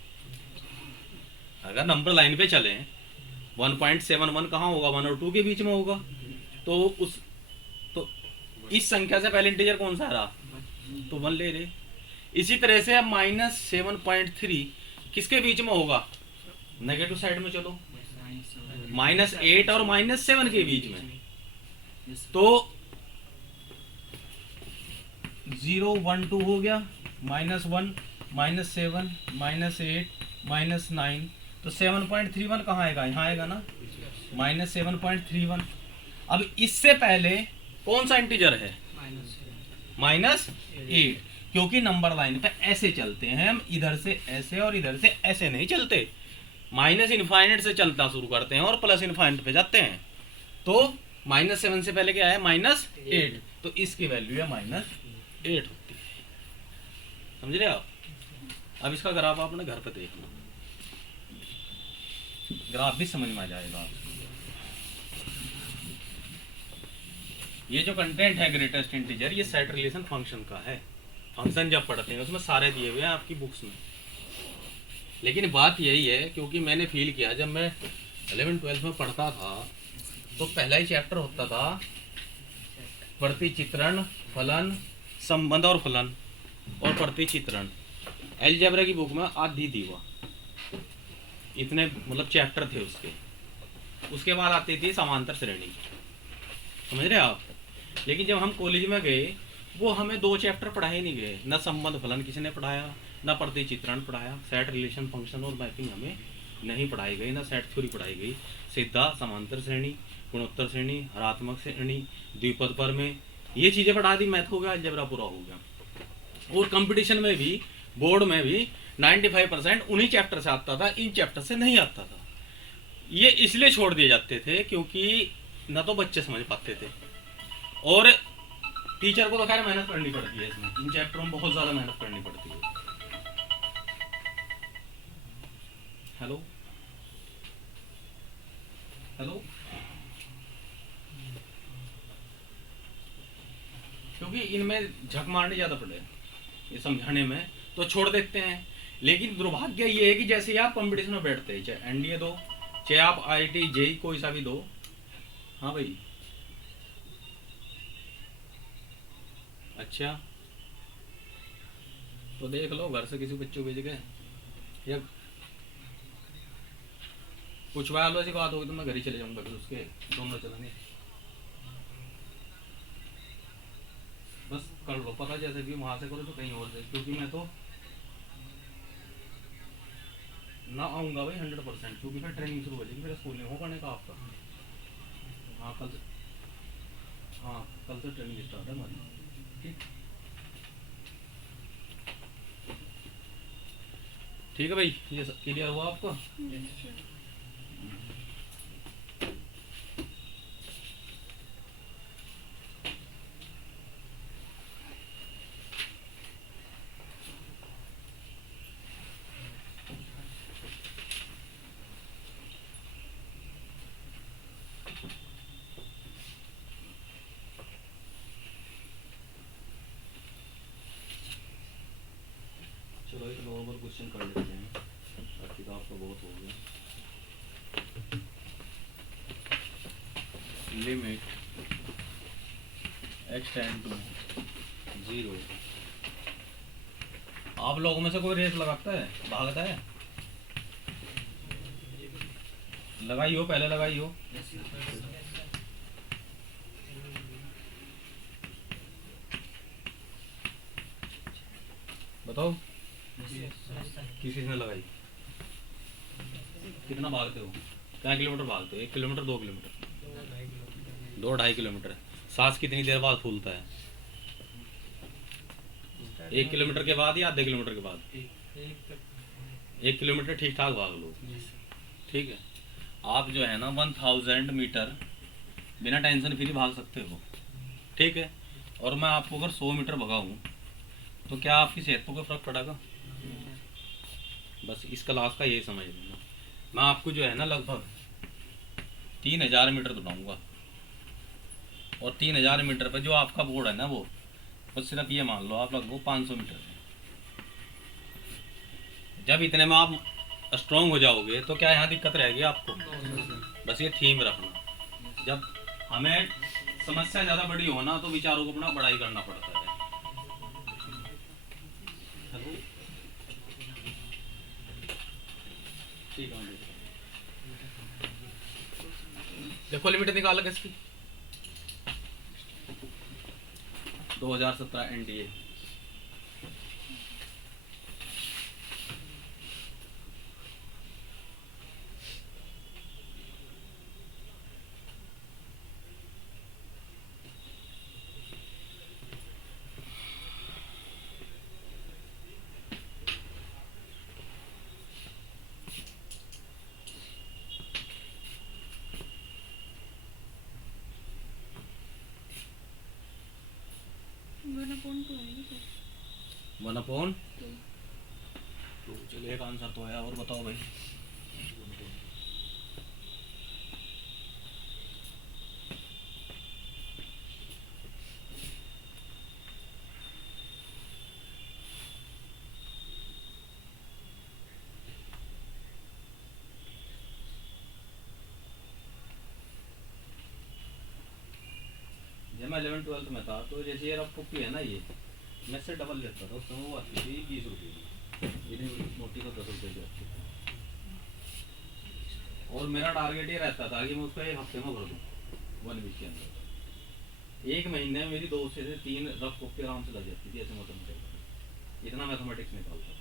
अगर नंबर लाइन पे चले 1.71 कहाँ होगा, 1 और 2 के बीच में होगा। तो इस संख्या से पहले इंटीजर कौन सा रहा, तो 1 ले रहे। इसी तरह से अब -7.3 किसके बीच में होगा, नेगेटिव साइड में चलो, -8 और -7 के बीच में। तो 0 1 2 हो गया, -1 -7 -8 -9, तो 7.31 कहाँ आएगा, यहाँ आएगा ना, -7.31। अब इससे पहले कौन सा इंटीजर है, -8, क्योंकि नंबर लाइन पे ऐसे चलते हैं हम, इधर से ऐसे और इधर से ऐसे नहीं चलते, माइनस इनफाइनाइट से चलना शुरू करते हैं और प्लस इनफाइनाइट पे जाते हैं। तो -7 से पहले क्या है, -8, तो इसकी वैल्यू है -8 होती है। समझ रहे आप। अब इसका ग्राफ आपने घर पे देखना, ग्राफ भी समझ में आ जाएगा आपको। ये जो कंटेंट है ग्रेटेस्ट इंटीजर, ये सेट रिलेशन फंक्शन का है। फंक्शन जब पढ़ते हैं उसमें सारे दिए हुए हैं आपकी बुक्स में। लेकिन बात यही है, क्योंकि मैंने फील किया जब मैं 11th-12th में पढ़ता था तो पहला ही चैप्टर होता था प्रतिचित्रण, फलन, संबंध और फलन और प्रतिचित्रण। अलजेब्रा की बुक में आधी थी वह, इतने मतलब चैप्टर थे उसके बाद आती थी समांतर श्रेणी। समझ रहे आप। लेकिन जब हम कॉलेज में गए वो हमें 2 चैप्टर पढ़ाए नहीं गए, न संबंध फलन किसी ने पढ़ाया, न प्रतिचित्रण पढ़ाया, सेट रिलेशन फंक्शन और मैपिंग हमें नहीं पढ़ाई गई, न सेट थ्योरी पढ़ाई गई। सीधा समांतर श्रेणी, गुणोत्तर श्रेणी, हरात्मक श्रेणी, द्विपद पर में, ये चीज़ें पढ़ा दी, मैथ हो गया, अलजेब्रा पूरा हो गया। और कंपटीशन में भी, बोर्ड में भी 95% उन्हीं चैप्टर से आता था, इन चैप्टर से नहीं आता था। ये इसलिए छोड़ दिए जाते थे क्योंकि न तो बच्चे समझ पाते थे और टीचर को तो खैर मेहनत करनी पड़ती है इसमें, इन चैप्टरों में बहुत ज़्यादा मेहनत करनी पड़ती है। हेलो हेलो, क्योंकि इनमें झक मारने ज़्यादा पड़े ये समझाने में, तो छोड़ देते हैं। लेकिन दुर्भाग्य ये है कि जैसे आप कंपटीशन में बैठते हैं, चाहे एनडीए दो, चाहे आप आईआईटी जेईई कोई सा भी दो, हाँ भाई, अच्छा तो देख लो घर से किसी बच्चों को भेज गए या कुछ वालों ऐसी बात होगी तो मैं घर ही चले जाऊंगा, फिर उसके दोनों चलेंगे। बस कर लो पता, जैसे भी वहां से करो तो कहीं और से, क्योंकि मैं तो ना आऊंगा भाई 100%, क्योंकि फिर ट्रेनिंग शुरू हो जाएगी, फिर स्कूल नहीं हो पाने का आपका। हाँ कल से ट्रेनिंग स्टार्ट है हमारी। ठीक है भाई, ये क्लियर हुआ आपको। चलो एक नॉर्मल क्वेश्चन कर लेते हैं, बाकी तो आपका बहुत हो गया। Limit x tend to 0। आप लोगों में से कोई रेस लगाता है, भागता है? लगाई हो, पहले लगाई हो। बताओ किसी ने लगाई? कितना भागते हो, क्या किलोमीटर भागते हो? 1 किलोमीटर, 2 किलोमीटर, 2-2.5 किलोमीटर। सांस कितनी देर बाद फूलता है? 1 किलोमीटर के बाद या आधे किलोमीटर के बाद? 1 किलोमीटर ठीक ठाक भाग लो, ठीक है। आप जो है ना 1000 मीटर बिना टेंशन फ्री भाग सकते हो, ठीक है। और मैं आपको अगर 100 मीटर भगाऊं तो क्या आपकी सेहत पर कोई फर्क पड़ेगा? बस इस क्लास का यही समझ लेना। मैं आपको जो है ना लगभग 3000 मीटर दौड़ाऊंगा, और 3000 मीटर पर जो आपका बोर्ड है ना वो बस सिर्फ ये मान लो आप लगभग 500 मीटर है। जब इतने में आप स्ट्रॉन्ग हो जाओगे तो क्या यहाँ दिक्कत रहेगी आपको? बस ये थीम रखना। जब हमें समस्या ज़्यादा बड़ी हो ना तो विचारों को अपना बड़ाई करना पड़ता है। हेलो, ठीक है। देखो लिमिट निकाल किसकी, 2017 एनडीए। वन अपॉन टू है ना सर? 1/2। टू। चलिए एक आंसर तो है, और बताओ भाई। जब मैं 11th-12th में था तो जैसे ये रफ कॉपी है ना, ये मैं से डबल लेता था उस समय, वो आती थी 20 रुपये की, इतनी मोटी को 10 रुपये की आती थी। और मेरा टारगेट ये रहता था कि मैं उसको एक हफ्ते में भर दूँ 1 वीक के अंदर। एक महीने में मेरी 2 से 3 रफ कॉपी आराम से लग जाती थी, ऐसे मैथमेटिक्स, इतना मैथमेटिक्स निकालता था।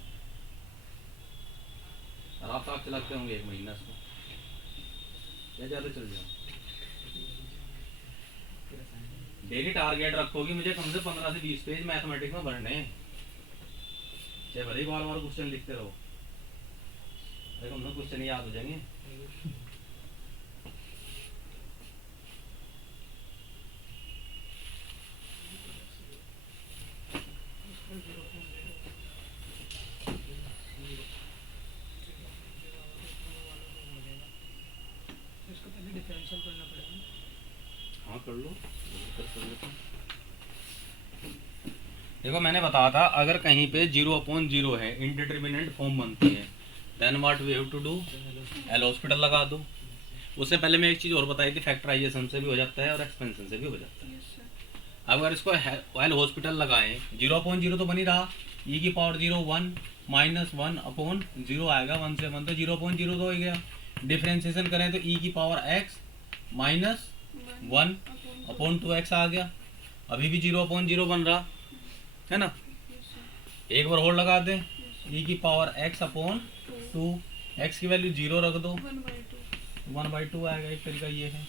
और आप साथ चलाते होंगे 1 महीना इसको, या ज़्यादा चल जाओ। डेली टारगेट रखो कि मुझे कम से 15 से 20 पेज मैथमेटिक्स में भरने हैं, चाहे भले ही बार बार क्वेश्चन लिखते रहो, अरे कम से क्वेश्चन याद हो जाएंगे। इसको पहले डिफरेंशियल करना पड़ेगा। हाँ कर लो। देखो मैंने बताया था अगर कहीं पे 0/0 है, इंडिटरमिनेंट फॉर्म बनती है, then what we have to do, L'Hospital लगा दो। उससे पहले मैं एक चीज़ और बताई थी, फैक्टराइजेशन से भी हो जाता है और एक्सपेंशन से भी हो जाता है। Yes sir. अगर इसको एल हॉस्पिटल लगाएं, 0/0 तो बन ही रहा, e की पावर 0 1 -1/0 आएगा, 1 से 1 तो 0/0 तो हो गया। डिफ्रेंसिएशन करें तो e की पावर x -1/2x आ गया, अभी भी 0/0 बन रहा है ना। Yes sir. एक बार और लगा दें, e की पावर x/2, x की वैल्यू 0 रख दो, 1/2। 1/2 आएगा। एक तरीका ये है,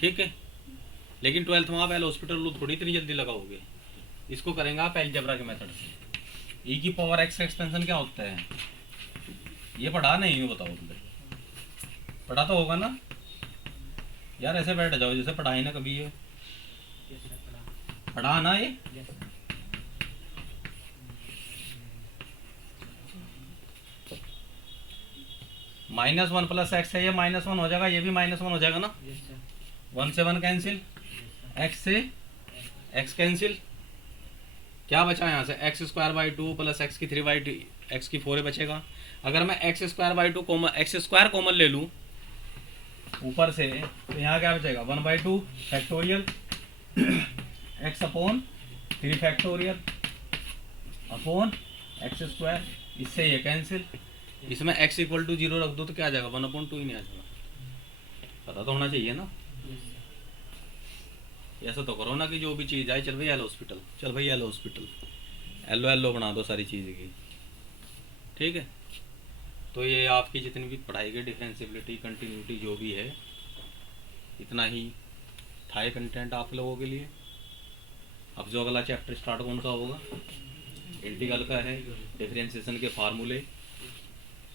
ठीक है। लेकिन 12th में आप एल हॉस्पिटल रूल थोड़ी इतनी जल्दी लगाओगे, इसको करेंगे आप अलजेब्रा के मेथड से। e की पावर x का एक्सपेंशन क्या होता है, ये पढ़ा नहीं है, बताओ तुमने पढ़ा तो होगा ना यार, ऐसे बैठ जाओ जैसे पढ़ा ही ना कभी, ये यस सर, पढ़ा। पढ़ा ना ये। Yes sir. -1 + x है, ये -1 हो जाएगा, ये भी -1 हो जाएगा ना। Yes sir. 1 से 1 कैंसिल, x से x कैंसिल, क्या बचा यहाँ से, x²/2 + x की 3/2, x की 4 बचेगा। अगर मैं x²/2 x² कॉमन ले लूँ ऊपर से, तो यहाँ क्या बचेगा, 1/2 factorial x/3 factorial upon x², इससे ये कैंसिल। इसमें x = 0 रख दो तो क्या आ जाएगा, 1/2 ही नहीं आ जाएगा। पता तो होना चाहिए ना। ऐसा तो करो ना कि जो भी चीज़ आए, चल भाई एल हॉस्पिटल, चल भाई एल हॉस्पिटल, एलो एलो बना दो सारी चीज़ की, ठीक है। तो ये आपकी जितनी भी पढ़ाई की डिफरेंशियबिलिटी, कंटिन्यूटी जो भी है, इतना ही था ये कंटेंट आप लोगों के लिए। अब जो अगला चैप्टर स्टार्ट कौन सा होगा, इंटीग्रल का है, डिफरेंशिएशन के फार्मूले,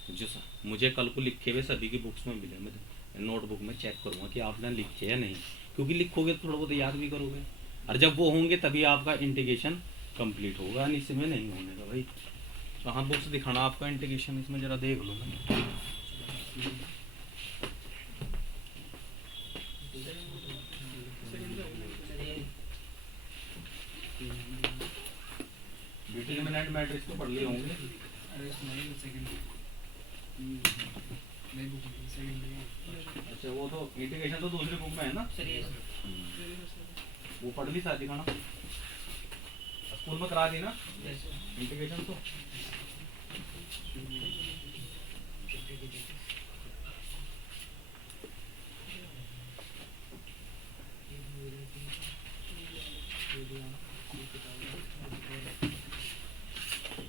जो मुझे कल को लिखे हुए सभी की बुक्स में मिले, मैं नोटबुक में चेक करूँगा कि आपने लिखे या नहीं, क्योंकि लिखोगे तो थोड़ा बहुत याद भी करोगे, और जब वो होंगे तभी आपका इंटीग्रेशन कंप्लीट होगा, नहीं इसमें नहीं होने का भाई। कहाँ बुक्स दिखाना आपका इंटीग्रेशन, इसमें ज़रा देख लो ना। डिटरमिनेंट मैट्रिक्स तो पढ़ लिए होंगे। अच्छा वो तो इंटीग्रेशन तो दूसरी बुक में है ना। सर ये वो पढ़ ली साथ दिखाना, स्कूल में करा दी ना जैसे इंटीग्रेशन तो।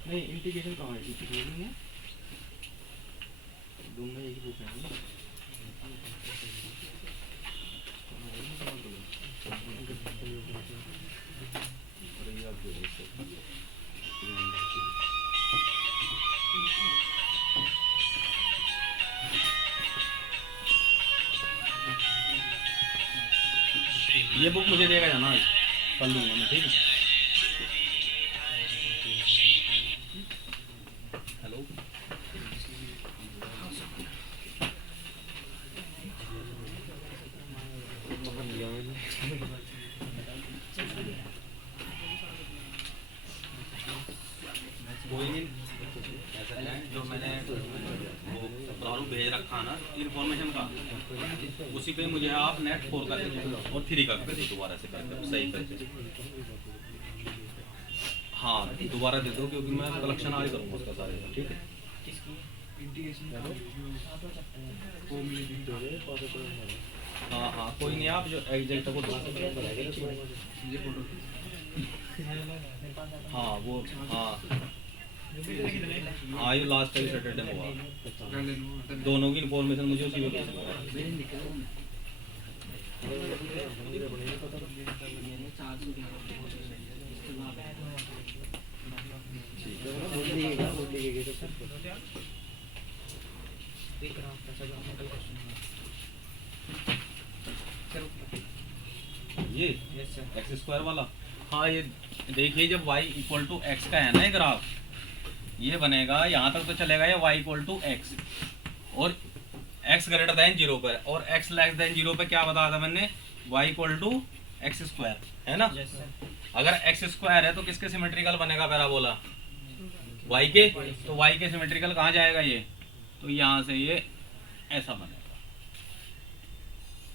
नहीं इंटीग्रेशन कहाँ है, वो नहीं है, दोनों एक ही बुक है ना। ये बुक मुझे देगा जाना, कल दूंगा मैं, ठीक है। हेलो कोई नहीं, ऐसा है जो मैंने वो प्रारूप भेज रखा ना इन्फॉर्मेशन का, उसी पे मुझे आप नेट 4 कर दीजिए और 3 का कर दो दोबारा से करके सही करके। हाँ दोबारा दे दो क्योंकि मैं कलेक्शन आज करूँगा उसका सारे का, ठीक है। किसकी हाँ हाँ कोई नहीं, आप जो एग्जैक्ट वो दो। हाँ वो हाँ हाँ ये लास्ट टाइम सैटरडे में हुआ, दोनों की इन्फॉर्मेशन मुझे उसी में ये एक्स स्क्वायर वाला। हाँ ये देखिए जब y इक्वल टू एक्स का है ना ये ग्राफ, ये बनेगा यहाँ तक तो चलेगा ये y इक्वल टू एक्स और x ग्रेटर देन 0 पर, और x लेस देन 0 पर क्या बताया था मैंने, y equal to x square है ना। अगर x स्क्वायर है तो किसके सिमेट्रिकल बनेगा पैराबोला, y के, तो y के सिमेट्रिकल कहाँ जाएगा ये, तो यहाँ से ये ऐसा बनेगा,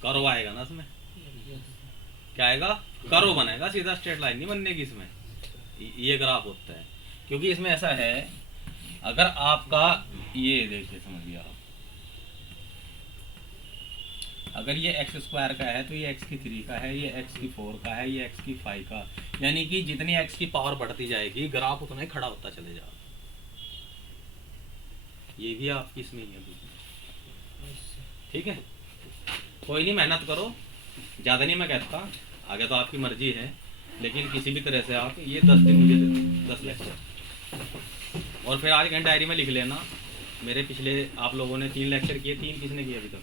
कर्व आएगा ना इसमें, क्या आएगा, कर्व बनेगा, सीधा स्ट्रेट लाइन नहीं बनने की इसमें, ये ग्राफ होता है। क्योंकि इसमें ऐसा है अगर आपका ये देखिए समझिए आप, अगर ये एक्स स्क्वायर का है तो ये एक्स की 3 का है, ये एक्स की 4 का है, ये एक्स की 5 का, यानी कि जितनी एक्स की पावर बढ़ती जाएगी ग्राफ उतना ही खड़ा होता चले जाएगा। ये भी आपकी इसमें ही है, ठीक है। कोई नहीं, मेहनत करो, ज़्यादा नहीं मैं कहता, आगे तो आपकी मर्जी है, लेकिन किसी भी तरह से आप ये 10 दिन मुझे दे दो, 10 लेक्चर, और फिर आज घंटे डायरी में लिख लेना मेरे पिछले आप लोगों ने 3 लेक्चर किए, 3 किसने किए अभी तक,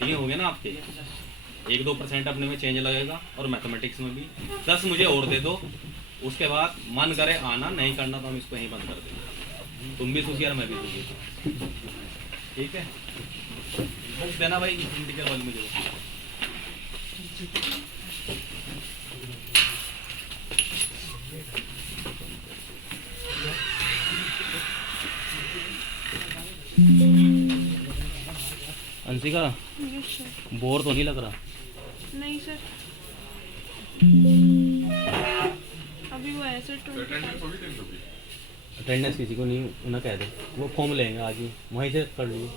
3 हो गए ना आपके, 1-2% अपने में चेंज लगेगा, और मैथमेटिक्स में भी 10 मुझे और दे दो, उसके बाद मन करे आना, नहीं करना तो हम इसको यहीं बंद कर देंगे, तुम भी सुखी और मैं भी सुखी, ठीक है। बुक्स देना भाई इंडिकेटर वाली मुझे। Anshika yes sir. बोर तो नहीं लग रहा? नहीं सर, अभी वो ऐसे अटेंडेंस होगी 300 की। अटेंडेंस किसी को नहीं, उन्हें कह दो, वो फॉर्म लेंगे आज ही, वहीं से कर लीजिए।